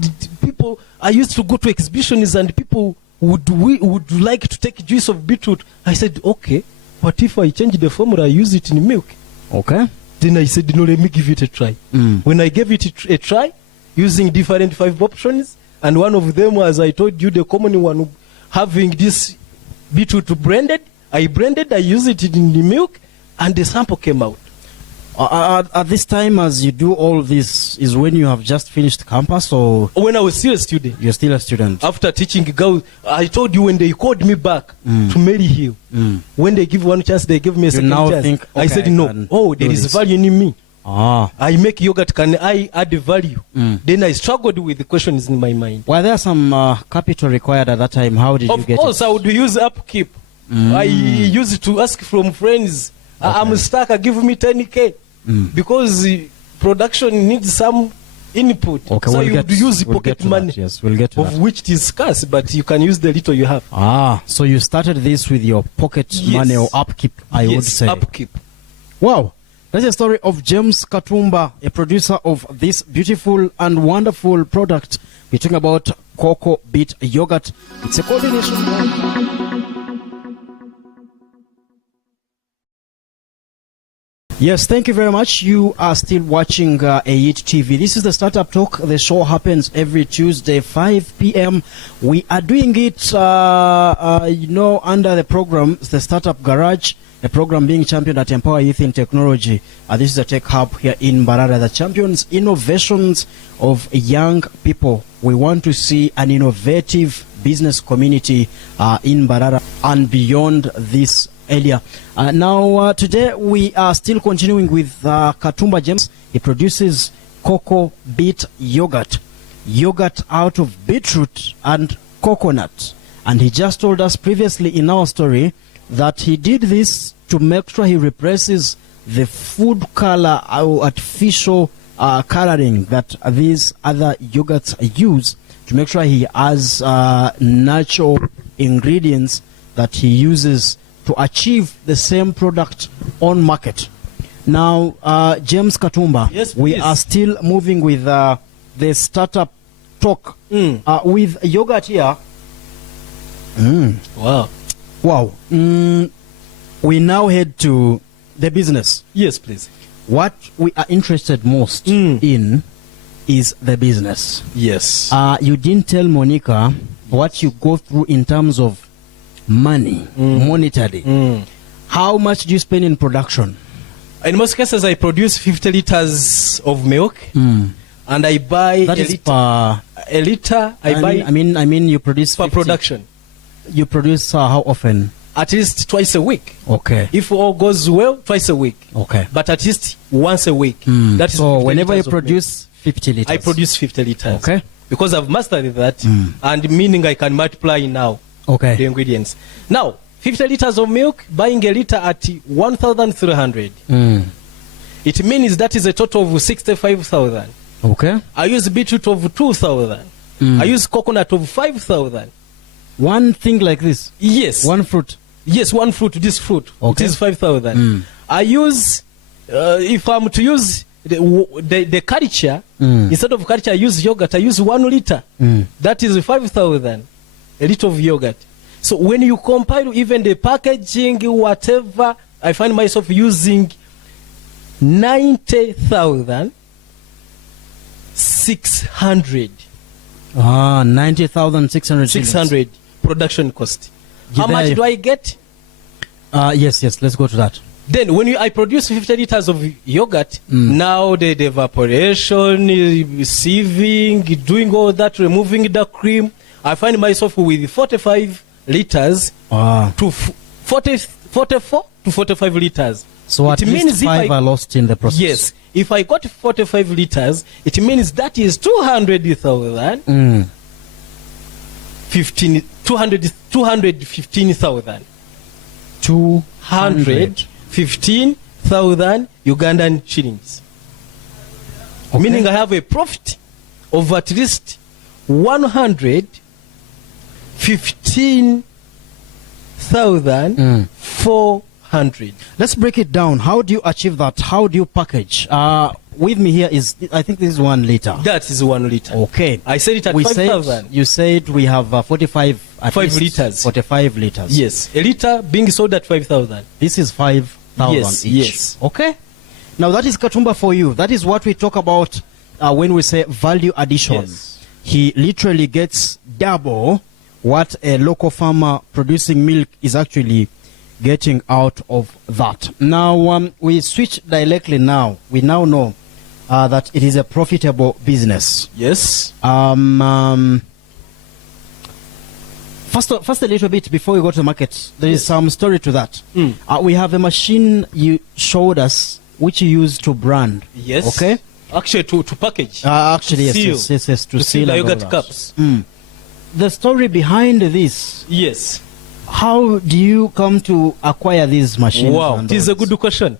I used to go to exhibitions and people would like to take juice of beetroot. I said, okay, what if I change the formula, I use it in milk? Okay. Then I said, no, let me give it a try. When I gave it a try, using different 5 options, and one of them, as I told you, the common one, having this beetroot blended, I used it in the milk, and the sample came out. At this time, as you do all this, is when you have just finished campus, or when I was still a student? You're still a student. After teaching girls, I told you when they called me back to Mary Hill, when they give one chance, they give me a second chance. Think, okay, I said no. Oh, there is value in me. I make yogurt, can I add value? Then I struggled with the questions in my mind. Were there some capital required at that time? How did you get it? Of course, I would use upkeep. I used to ask from friends. Okay. I'm stuck, give me 10K. Because production needs some input. Okay, so you would use pocket money, yes, we'll get to of which it is scarce, but you can use the little you have. So you started this with your pocket money, or upkeep, I would say. Upkeep. Wow. That's the story of James Katumba, a producer of this beautiful and wonderful product. We're talking about cocoa beet yogurt. It's a combination. Yes, thank you very much. You are still watching A8 TV. This is the Startup Talk. The show happens every Tuesday, 5 p.m. We are doing it, under the program, the Startup Garage, a program being championed at Empower Youth in Technology. This is a tech hub here in Mbarara that champions innovations of young people. We want to see an innovative business community in Mbarara and beyond this area. Now, today we are still continuing with Katumba James. He produces cocoa beet yogurt out of beetroot and coconut. And he just told us previously in our story that he did this to make sure he replaces the food color or artificial coloring that these other yogurts use, to make sure he has natural ingredients that he uses to achieve the same product on market. Now, James Katumba, yes, we are still moving with the Startup Talk. With yogurt here. Wow. We now head to the business. Yes, please. What we are interested most in is the business. Yes. You didn't tell Monica what you go through in terms of money, monetary. How much do you spend in production? In most cases, I produce 50 liters of milk, and I buy that a is liter. Per a liter. I mean, you produce per 50. production. You produce how often? At least twice a week. Okay. If all goes well, twice a week. Okay. But at least once a week. That is so whenever you produce 50 liters. I produce 50 liters. Okay. Because I've mastered that, and meaning I can multiply now. Okay. The ingredients. Now, 50 liters of milk, buying a liter at 1,300. It means that is a total of 65,000. Okay. I use beetroot of 2,000. I use coconut of 5,000. One thing like this. Yes. One fruit. Yes, one fruit. This fruit. Okay. It is 5,000. I use, if I'm to use the culture, instead of culture, I use yogurt. I use 1 liter. That is 5,000. A liter of yogurt. So when you compile even the packaging, whatever, I find myself using 90,600. 90,600. 600 production cost. How much do I get? Yes, let's go to that. Then when I produce 50 liters of yogurt, now the evaporation, sieving, doing all that, removing the cream, I find myself with 45 liters to 44 to 45 liters. So at least 5 are lost in the process. Yes. If I got 45 liters, it means that is 200,000. 215,000. 215,000 Ugandan shillings. Okay. Meaning I have a profit of at least 115,400. Let's break it down. How do you achieve that? How do you package? With me here is, I think this is 1 liter. That is 1 liter. Okay. I said it at 5,000. You said we have 45 at 5 liters. 45 liters. Yes. A liter being sold at 5,000. This is 5,000 yes, each. Yes. Okay. Now that is Katumba for you. That is what we talk about when we say value addition. Yes. He literally gets double what a local farmer producing milk is actually getting out of that. Now we switch directly now. We now know that it is a profitable business. Yes. First a little bit before we go to the market, there is some story to that. We have a machine you showed us which you use to brand. Yes. Okay. Actually, to package. Actually, to yes, to seal the yogurt cups. The story behind this. Yes. How do you come to acquire these machines? Wow, this is a good question.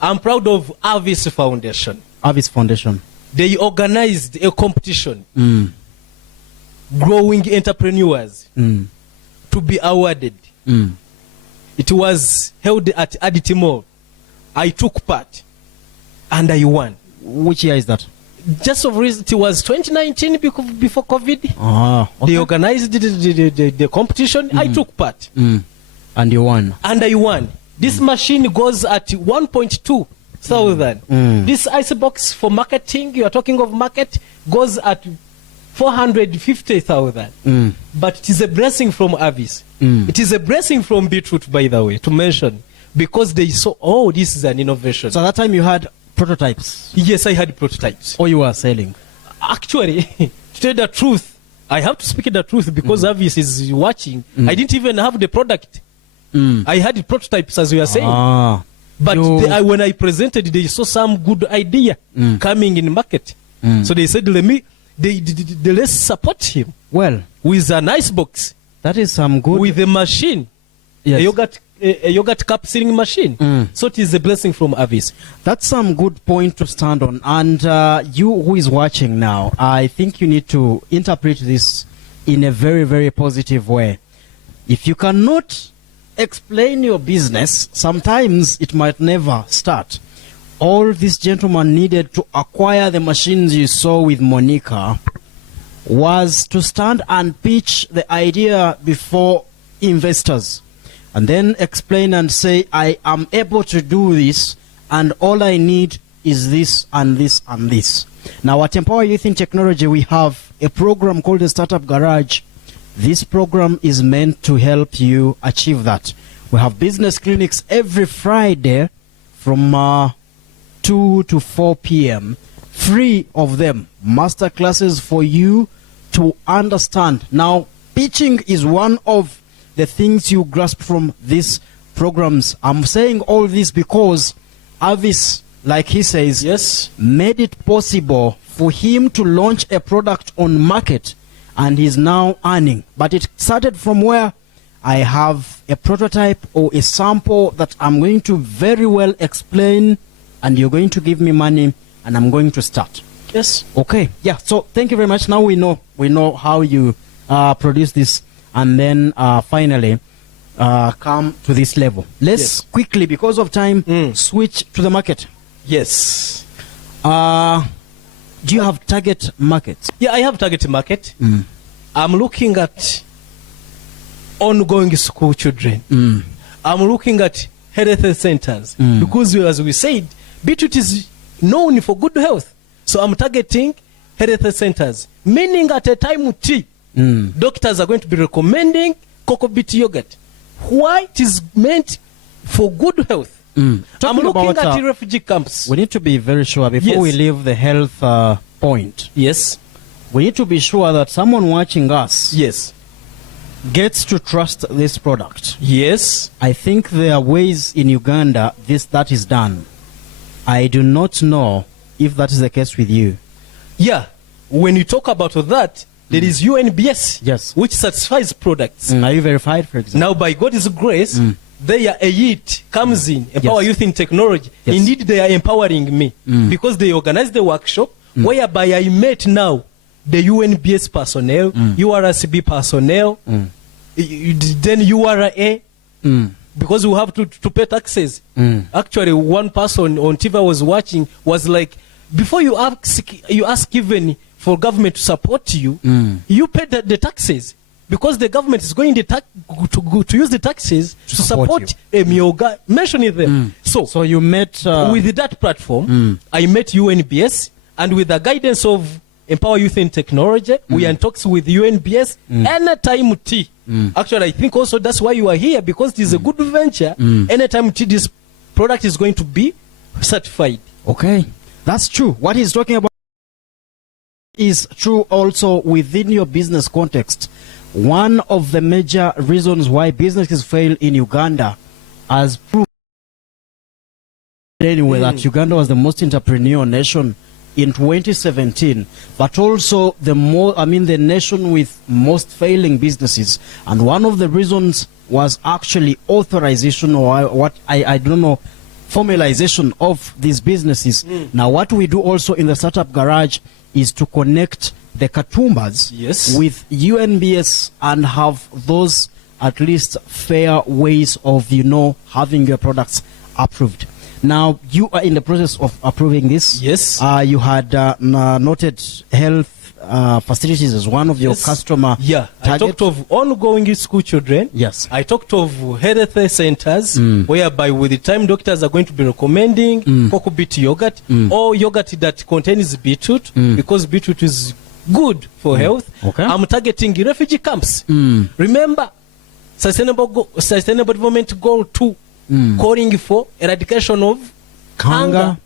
I'm proud of Avis Foundation. Avis Foundation. They organized a competition, growing entrepreneurs, to be awarded. It was held at Aditi Mall. I took part, and I won. Which year is that? Just of recent, it was 2019 before COVID. Okay. They organized the competition. I took part. And you won. And I won. This machine goes at 1.2 thousand. This ice box for marketing, you are talking of market, goes at 450,000. But it is a blessing from Avis. It is a blessing from Beetroot, by the way, to mention, because they saw, oh, this is an innovation. So at that time you had prototypes? Yes, I had prototypes. Or you were selling? Actually, to tell the truth, I have to speak the truth because Avis is watching. I didn't even have the product. I had prototypes, as we are saying. But when I presented, they saw some good idea coming in market. So they said, let's support him. Well, with an ice box. That is some good. With a machine. Yes. A yogurt cup sealing machine. So it is a blessing from Avis. That's some good point to stand on. And you who is watching now, I think you need to interpret this in a very, very positive way. If you cannot explain your business, sometimes it might never start. All this gentleman needed to acquire the machines you saw with Monica was to stand and pitch the idea before investors and then explain and say, I am able to do this and all I need is this and this and this. Now at Empower Youth in Technology, we have a program called the Startup Garage. This program is meant to help you achieve that. We have business clinics every Friday from 2 to 4 p.m. Free of them. Master classes for you to understand. Now, pitching is one of the things you grasp from these programs. I'm saying all this because Avis, like he says, yes, made it possible for him to launch a product on market and he's now earning. But it started from where? I have a prototype or a sample that I'm going to very well explain, and you're going to give me money, and I'm going to start. Yes. Okay. Yeah. So thank you very much. Now we know how you produce this, and then finally come to this level. Let's quickly, because of time, switch to the market. Yes. Do you have target markets? Yeah, I have target market. I'm looking at ongoing school children. I'm looking at health centers because, as we said, Beetroot is known for good health. So I'm targeting health centers, meaning at a time T, doctors are going to be recommending cocoa beet yogurt. Why? It is meant for good health. I'm looking at refugee camps. We need to be very sure before we leave the health point. Yes. We need to be sure that someone watching us gets to trust this product. Yes. I think there are ways in Uganda that is done. I do not know if that is the case with you. Yeah. When you talk about that, there is UNBS, which certifies products. Are you verified, for example? Now, by God's grace, their EIT comes in, Empower Youth in Technology. Indeed, they are empowering me because they organized the workshop whereby I met now the UNBS personnel, URCB personnel, then URA, because we have to pay taxes. Actually, one person on TV was watching was like, before you ask even for government to support you, you pay the taxes. Because the government is going to use the taxes to support Myoga. Mention it there. So you met... with that platform, I met UNBS, and with the guidance of Empower Youth in Technology, we are in talks with UNBS anytime T. Actually, I think also that's why you are here, because it is a good venture. Anytime T, this product is going to be certified. Okay. That's true. What he's talking about is true also within your business context. One of the major reasons why businesses fail in Uganda has proved anyway that Uganda was the most entrepreneurial nation in 2017, but also the nation with most failing businesses. And one of the reasons was actually authorization, or what I don't know, formalization of these businesses. Now, what we do also in the Startup Garage is to connect the Katumbas with UNBS and have those at least fair ways of, having your products approved. Now, you are in the process of approving this. Yes. You had noted health facilities as one of your customer target. I talked of ongoing school children. Yes. I talked of health centers, whereby with the time doctors are going to be recommending cocoa beet yogurt or yogurt that contains beetroot, because beetroot is good for health. Okay. I'm targeting refugee camps. Remember, Sustainable Development Goal 2, calling for eradication of hunger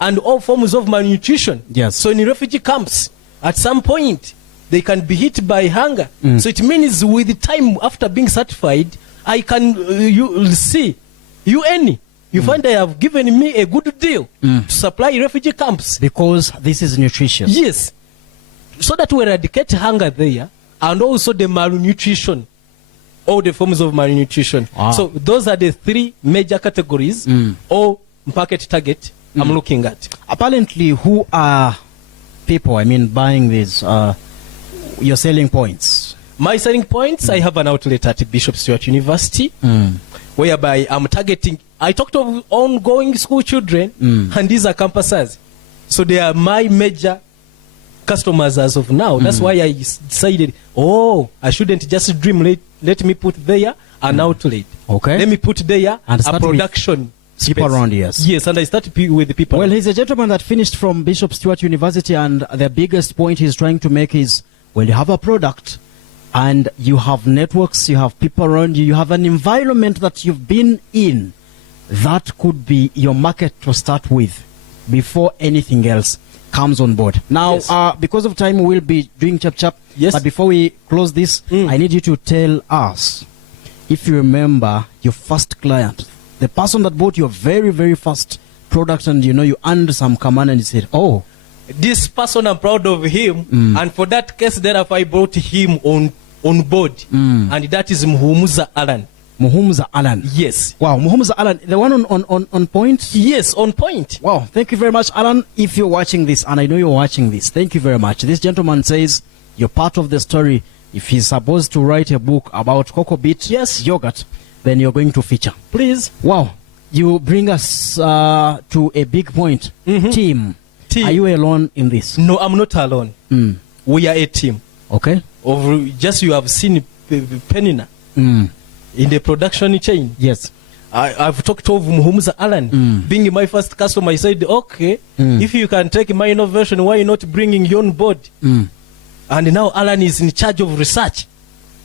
and all forms of malnutrition. Yes. So in refugee camps, at some point, they can be hit by hunger. So it means with the time after being certified, I can, you see, UN, you find they have given me a good deal to supply refugee camps. Because this is nutritious. Yes. So that we eradicate hunger there, and also the malnutrition, all the forms of malnutrition. So those are the three major categories or market target I'm looking at. Apparently, who are people, buying these, your selling points? My selling points, I have an outlet at Bishop Stewart University, whereby I'm targeting, I talked of ongoing school children, and these are campuses. So they are my major customers as of now. That's why I decided, I shouldn't just dream, let me put there an outlet. Okay. Let me put there and a production space. People around, yes, and I started with the people. Well, he's a gentleman that finished from Bishop Stewart University, and the biggest point he's trying to make is, well, you have a product and you have networks, you have people around you, you have an environment that you've been in, that could be your market to start with before anything else comes on board. Now, because of time, we'll be doing chap. Yes. But before we close this, I need you to tell us, if you remember your first client, the person that bought your very, very first product, and you earned some command, and you said, this person, I'm proud of him, and for that case, therefore I brought him on on board, and that is Muhumuza Alan. Muhumuza Alan. Yes. Wow, Muhumuza Alan, the one on point? Yes, on point. Wow, thank you very much, Alan. If you're watching this, and I know you're watching this, thank you very much. This gentleman says you're part of the story. If he's supposed to write a book about cocoa beet yogurt, then you're going to feature. Please. Wow, you bring us to a big point. Team. Are you alone in this? No, I'm not alone. We are a team. Okay. Just you have seen Penina in the production chain. Yes. I've talked to Muhumuza Alan. Being my first customer, I said, okay, if you can take my innovation, why not bringing you on board? And now Alan is in charge of research.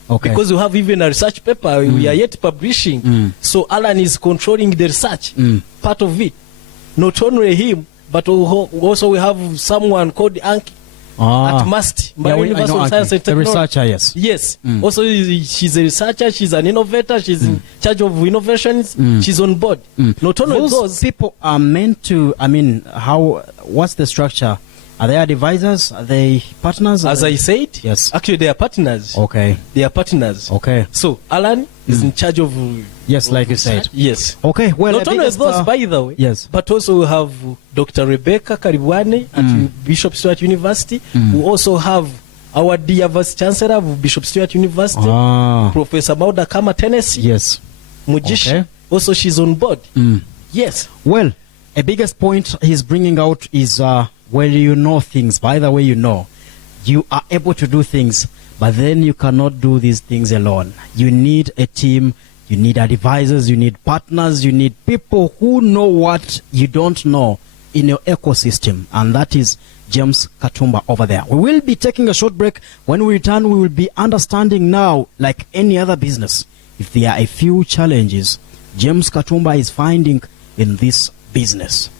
Okay. Because we have even a research paper we are yet publishing. So Alan is controlling the research, part of it. Not only him, but also we have someone called Anki at MUST, University of Science and Technology. The researcher, yes. Yes. Also, she's a researcher, she's an innovator, she's in charge of innovations, she's on board. Not only those people are meant to, I mean, what's the structure? Are they advisors? Are they partners? As I said, yes. Actually, they are partners. Okay. They are partners. Okay. So, Alan is in charge of... Yes, like you said. Yes. Okay, well... Not only those, by the way, yes, but also we have Dr. Rebecca Karibwane at Bishop Stewart University. We also have our dear Vice Chancellor of Bishop Stewart University, Professor Mauda Kama Tennessee. Yes. Mujish. Okay. Also, she's on board. Yes. Well, a biggest point he's bringing out is... well, you know things. By the way, you are able to do things, but then you cannot do these things alone. You need a team, you need advisors, you need partners, you need people who know what you don't know in your ecosystem, and that is James Katumba over there. We will be taking a short break. When we return, we will be understanding now, like any other business, if there are a few challenges James Katumba is finding in this business.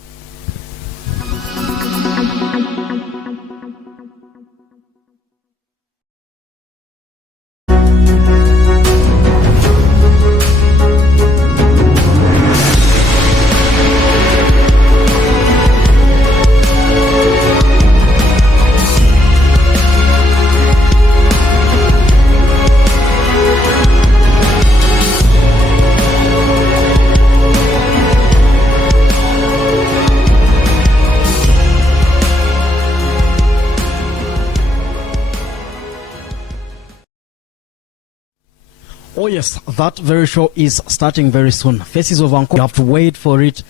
Oh yes, that very show is starting very soon. Faces of Uncle, you have to wait for it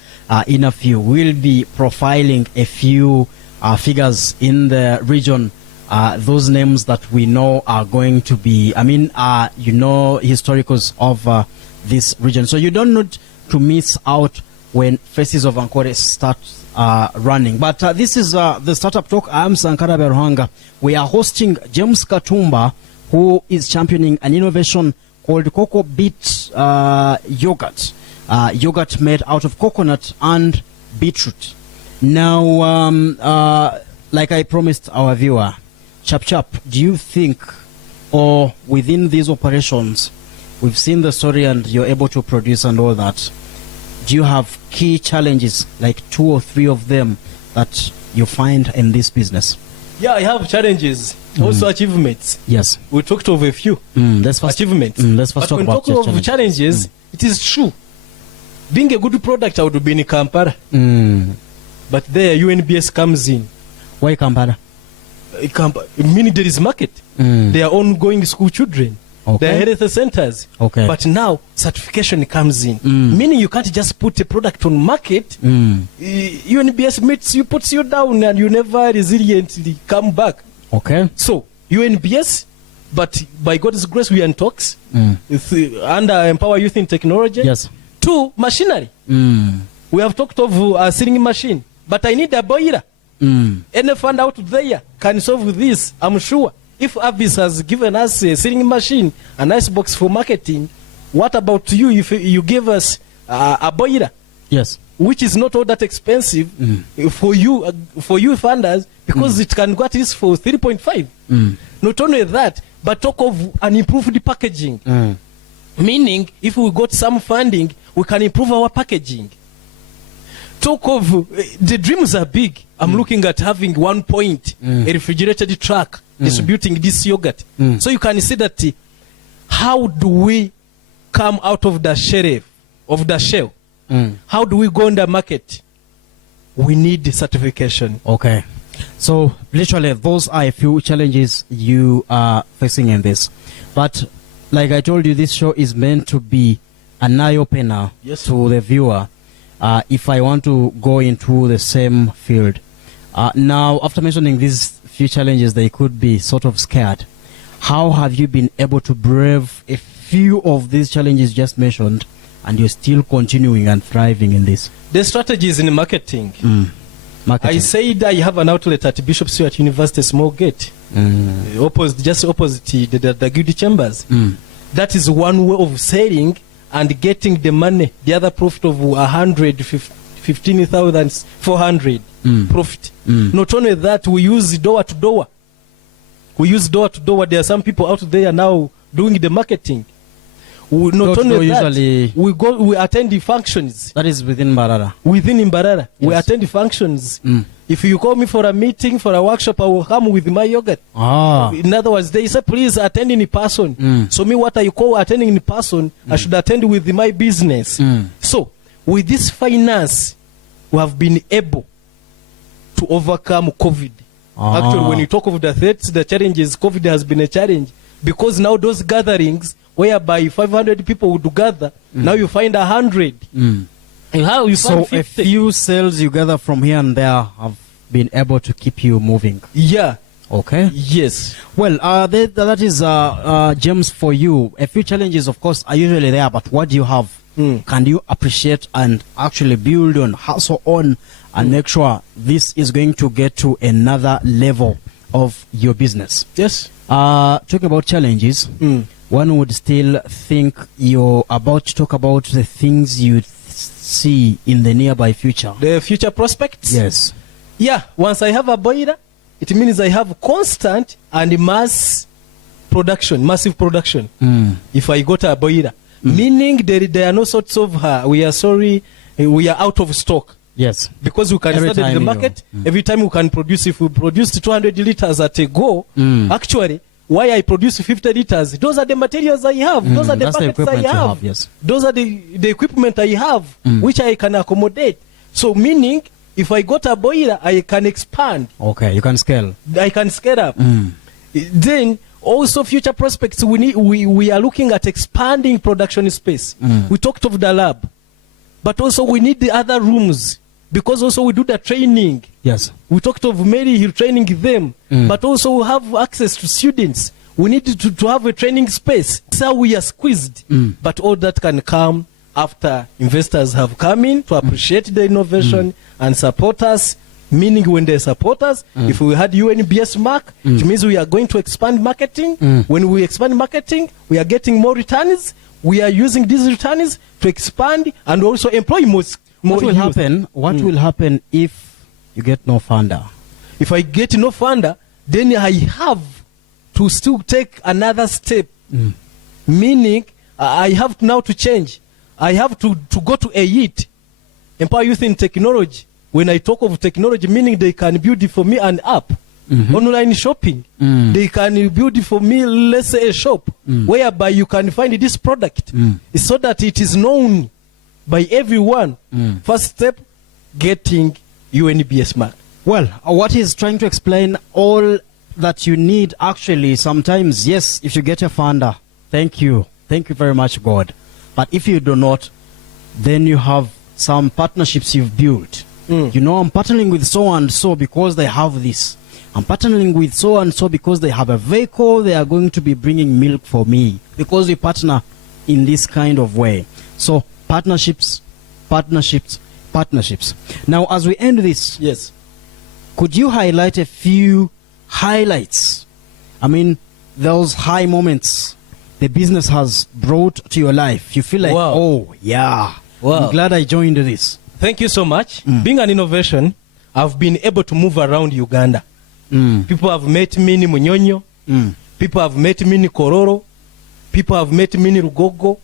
in a few. We'll be profiling a few figures in the region. Those names that we know are going to be, historicals of this region. So you don't need to miss out when Faces of Ankore start running. But this is the Startup Talk. I am Sankara Beruhanga. We are hosting James Katumba, who is championing an innovation called cocoa beet yogurt. Yogurt made out of coconut and beetroot. Now, like I promised our viewer, Chap, do you think, or within these operations, we've seen the story and you're able to produce and all that, do you have key challenges, like 2 or 3 of them, that you find in this business? Yeah, I have challenges. Also achievements. Yes. We talked of a few achievements. Let's first talk about challenges. It is true. Being a good product, I would be in Kampala. But there, UNBS comes in. Why Kampala? Meaning there is market. There are ongoing school children. Okay. There are health centers. Okay. But now, certification comes in. Meaning you can't just put a product on market. UNBS meets you, puts you down, and you never resiliently come back. Okay. So, UNBS, but by God's grace, we are in talks under Empower Youth in Technology. Yes. 2, machinery. We have talked of a sewing machine, but I need a boiler. Any fund out there can solve this, I'm sure. If Avis has given us a sewing machine, a nice box for marketing, what about you if you give us a boiler? Yes. Which is not all that expensive for you funders, because it can go at least for 3.5. Not only that, but talk of an improved packaging. Meaning, if we got some funding, we can improve our packaging. talk of the dreams are big. I'm looking at having 1 point, a refrigerated truck distributing this yogurt. So you can see that how do we come out of the shell? How do we go in the market? We need certification. Okay. So literally those are a few challenges you are facing in this. But like I told you, this show is meant to be an eye-opener to the viewer if I want to go into the same field. Now, after mentioning these few challenges, they could be sort of scared. How have you been able to brave a few of these challenges just mentioned, and you're still continuing and thriving in this? The strategy is in marketing. Marketing. I said I have an outlet at Bishop Stewart University, Small Gate, just opposite the Guilty Chambers. That is one way of selling and getting the money, the other profit of 115,400 profit. Not only that, we use door to door. There are some people out there now doing the marketing. Not only that, we attend the functions. That is within Mbarara. Within Mbarara, we attend the functions. If you call me for a meeting, for a workshop, I will come with my yogurt. In other words, they say, please attend in person. So me, what I call attending in person, I should attend with my business. So with this finance, we have been able to overcome COVID. Actually, when you talk of the threats, the challenges, COVID has been a challenge. Because now those gatherings, whereby 500 people would gather, now you find 100. You so find 50. A few sales you gather from here and there have been able to keep you moving. Yeah. Okay. Yes. Well, that is James, for you. A few challenges, of course, are usually there, but what do you have? Can you appreciate and actually build on, hustle on, and make sure this is going to get to another level of your business? Yes. Talking about challenges, one would still think you're about to talk about the things you see in the nearby future. The future prospects? Yes. Yeah. Once I have a boiler, it means I have constant and massive production. If I got a boiler. Meaning there are no sorts of, we are sorry, we are out of stock. Yes. Because we can start in the market, every time we can produce. If we produce 200 liters at a go, actually, why I produce 50 liters, those are the materials I have. Those are the buckets I have. Yes. Those are the equipment I have, which I can accommodate. So meaning, if I got a boiler, I can expand. Okay, you can scale. I can scale up. Then, also future prospects, we are looking at expanding production space. We talked of the lab, but also we need the other rooms, because also we do the training. Yes. We talked of Mary training them, but also we have access to students. We need to have a training space. So we are squeezed, but all that can come after investors have come in to appreciate the innovation and support us. Meaning when they support us, if we had UNBS mark, it means we are going to expand marketing. When we expand marketing, we are getting more returns. We are using these returns to expand and also employ more. What will happen? What will happen if you get no funder? If I get no funder, then I have to still take another step. Meaning, I have now to change. I have to go to EYIT, Empower Youth in Technology. When I talk of technology, meaning they can build for me an app, online shopping. They can build for me, let's say, a shop, whereby you can find this product, so that it is known by everyone. First step, getting UNBS mark. Well, what he's trying to explain, all that you need actually sometimes, yes, if you get a funder, thank you very much, God. But if you do not, then you have some partnerships you've built. You know, I'm partnering with so and so because they have this. I'm partnering with so and so because they have a vehicle. They are going to be bringing milk for me because we partner in this kind of way. So partnerships. Now, as we end this, yes, could you highlight a few highlights? I mean, those high moments the business has brought to your life. You feel like, oh yeah, I'm glad I joined this. Thank you so much. Being an innovation, I've been able to move around Uganda. People have met me in Munyonyo. People have met me in Kororo. People have met me in Rugogo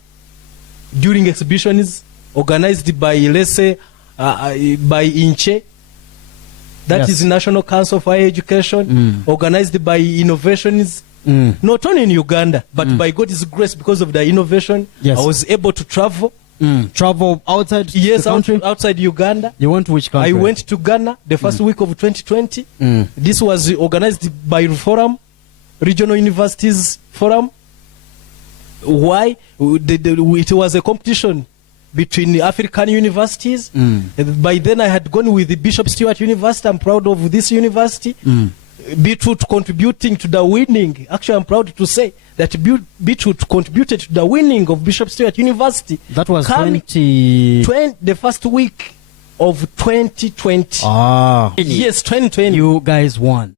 during exhibitions organized by, let's say, by INCHE. That Yes. is National Council for Higher Education, organized by innovations. Not only in Uganda, but by God's grace, because of the innovation, Yes. I was able to travel. Travel outside Yes, the country? outside Uganda. You went to which country? I went to Ghana the first week of 2020. This was organized by Forum, Regional Universities Forum. Why? It was a competition between African universities. And by then I had gone with the Bishop Stewart University. I'm proud of this university. Beetroot contributing to the winning. Actually, I'm proud to say that Beetroot contributed to the winning of Bishop Stewart University. That was the first week of 2020. Ah. Yes, 2020. You guys won.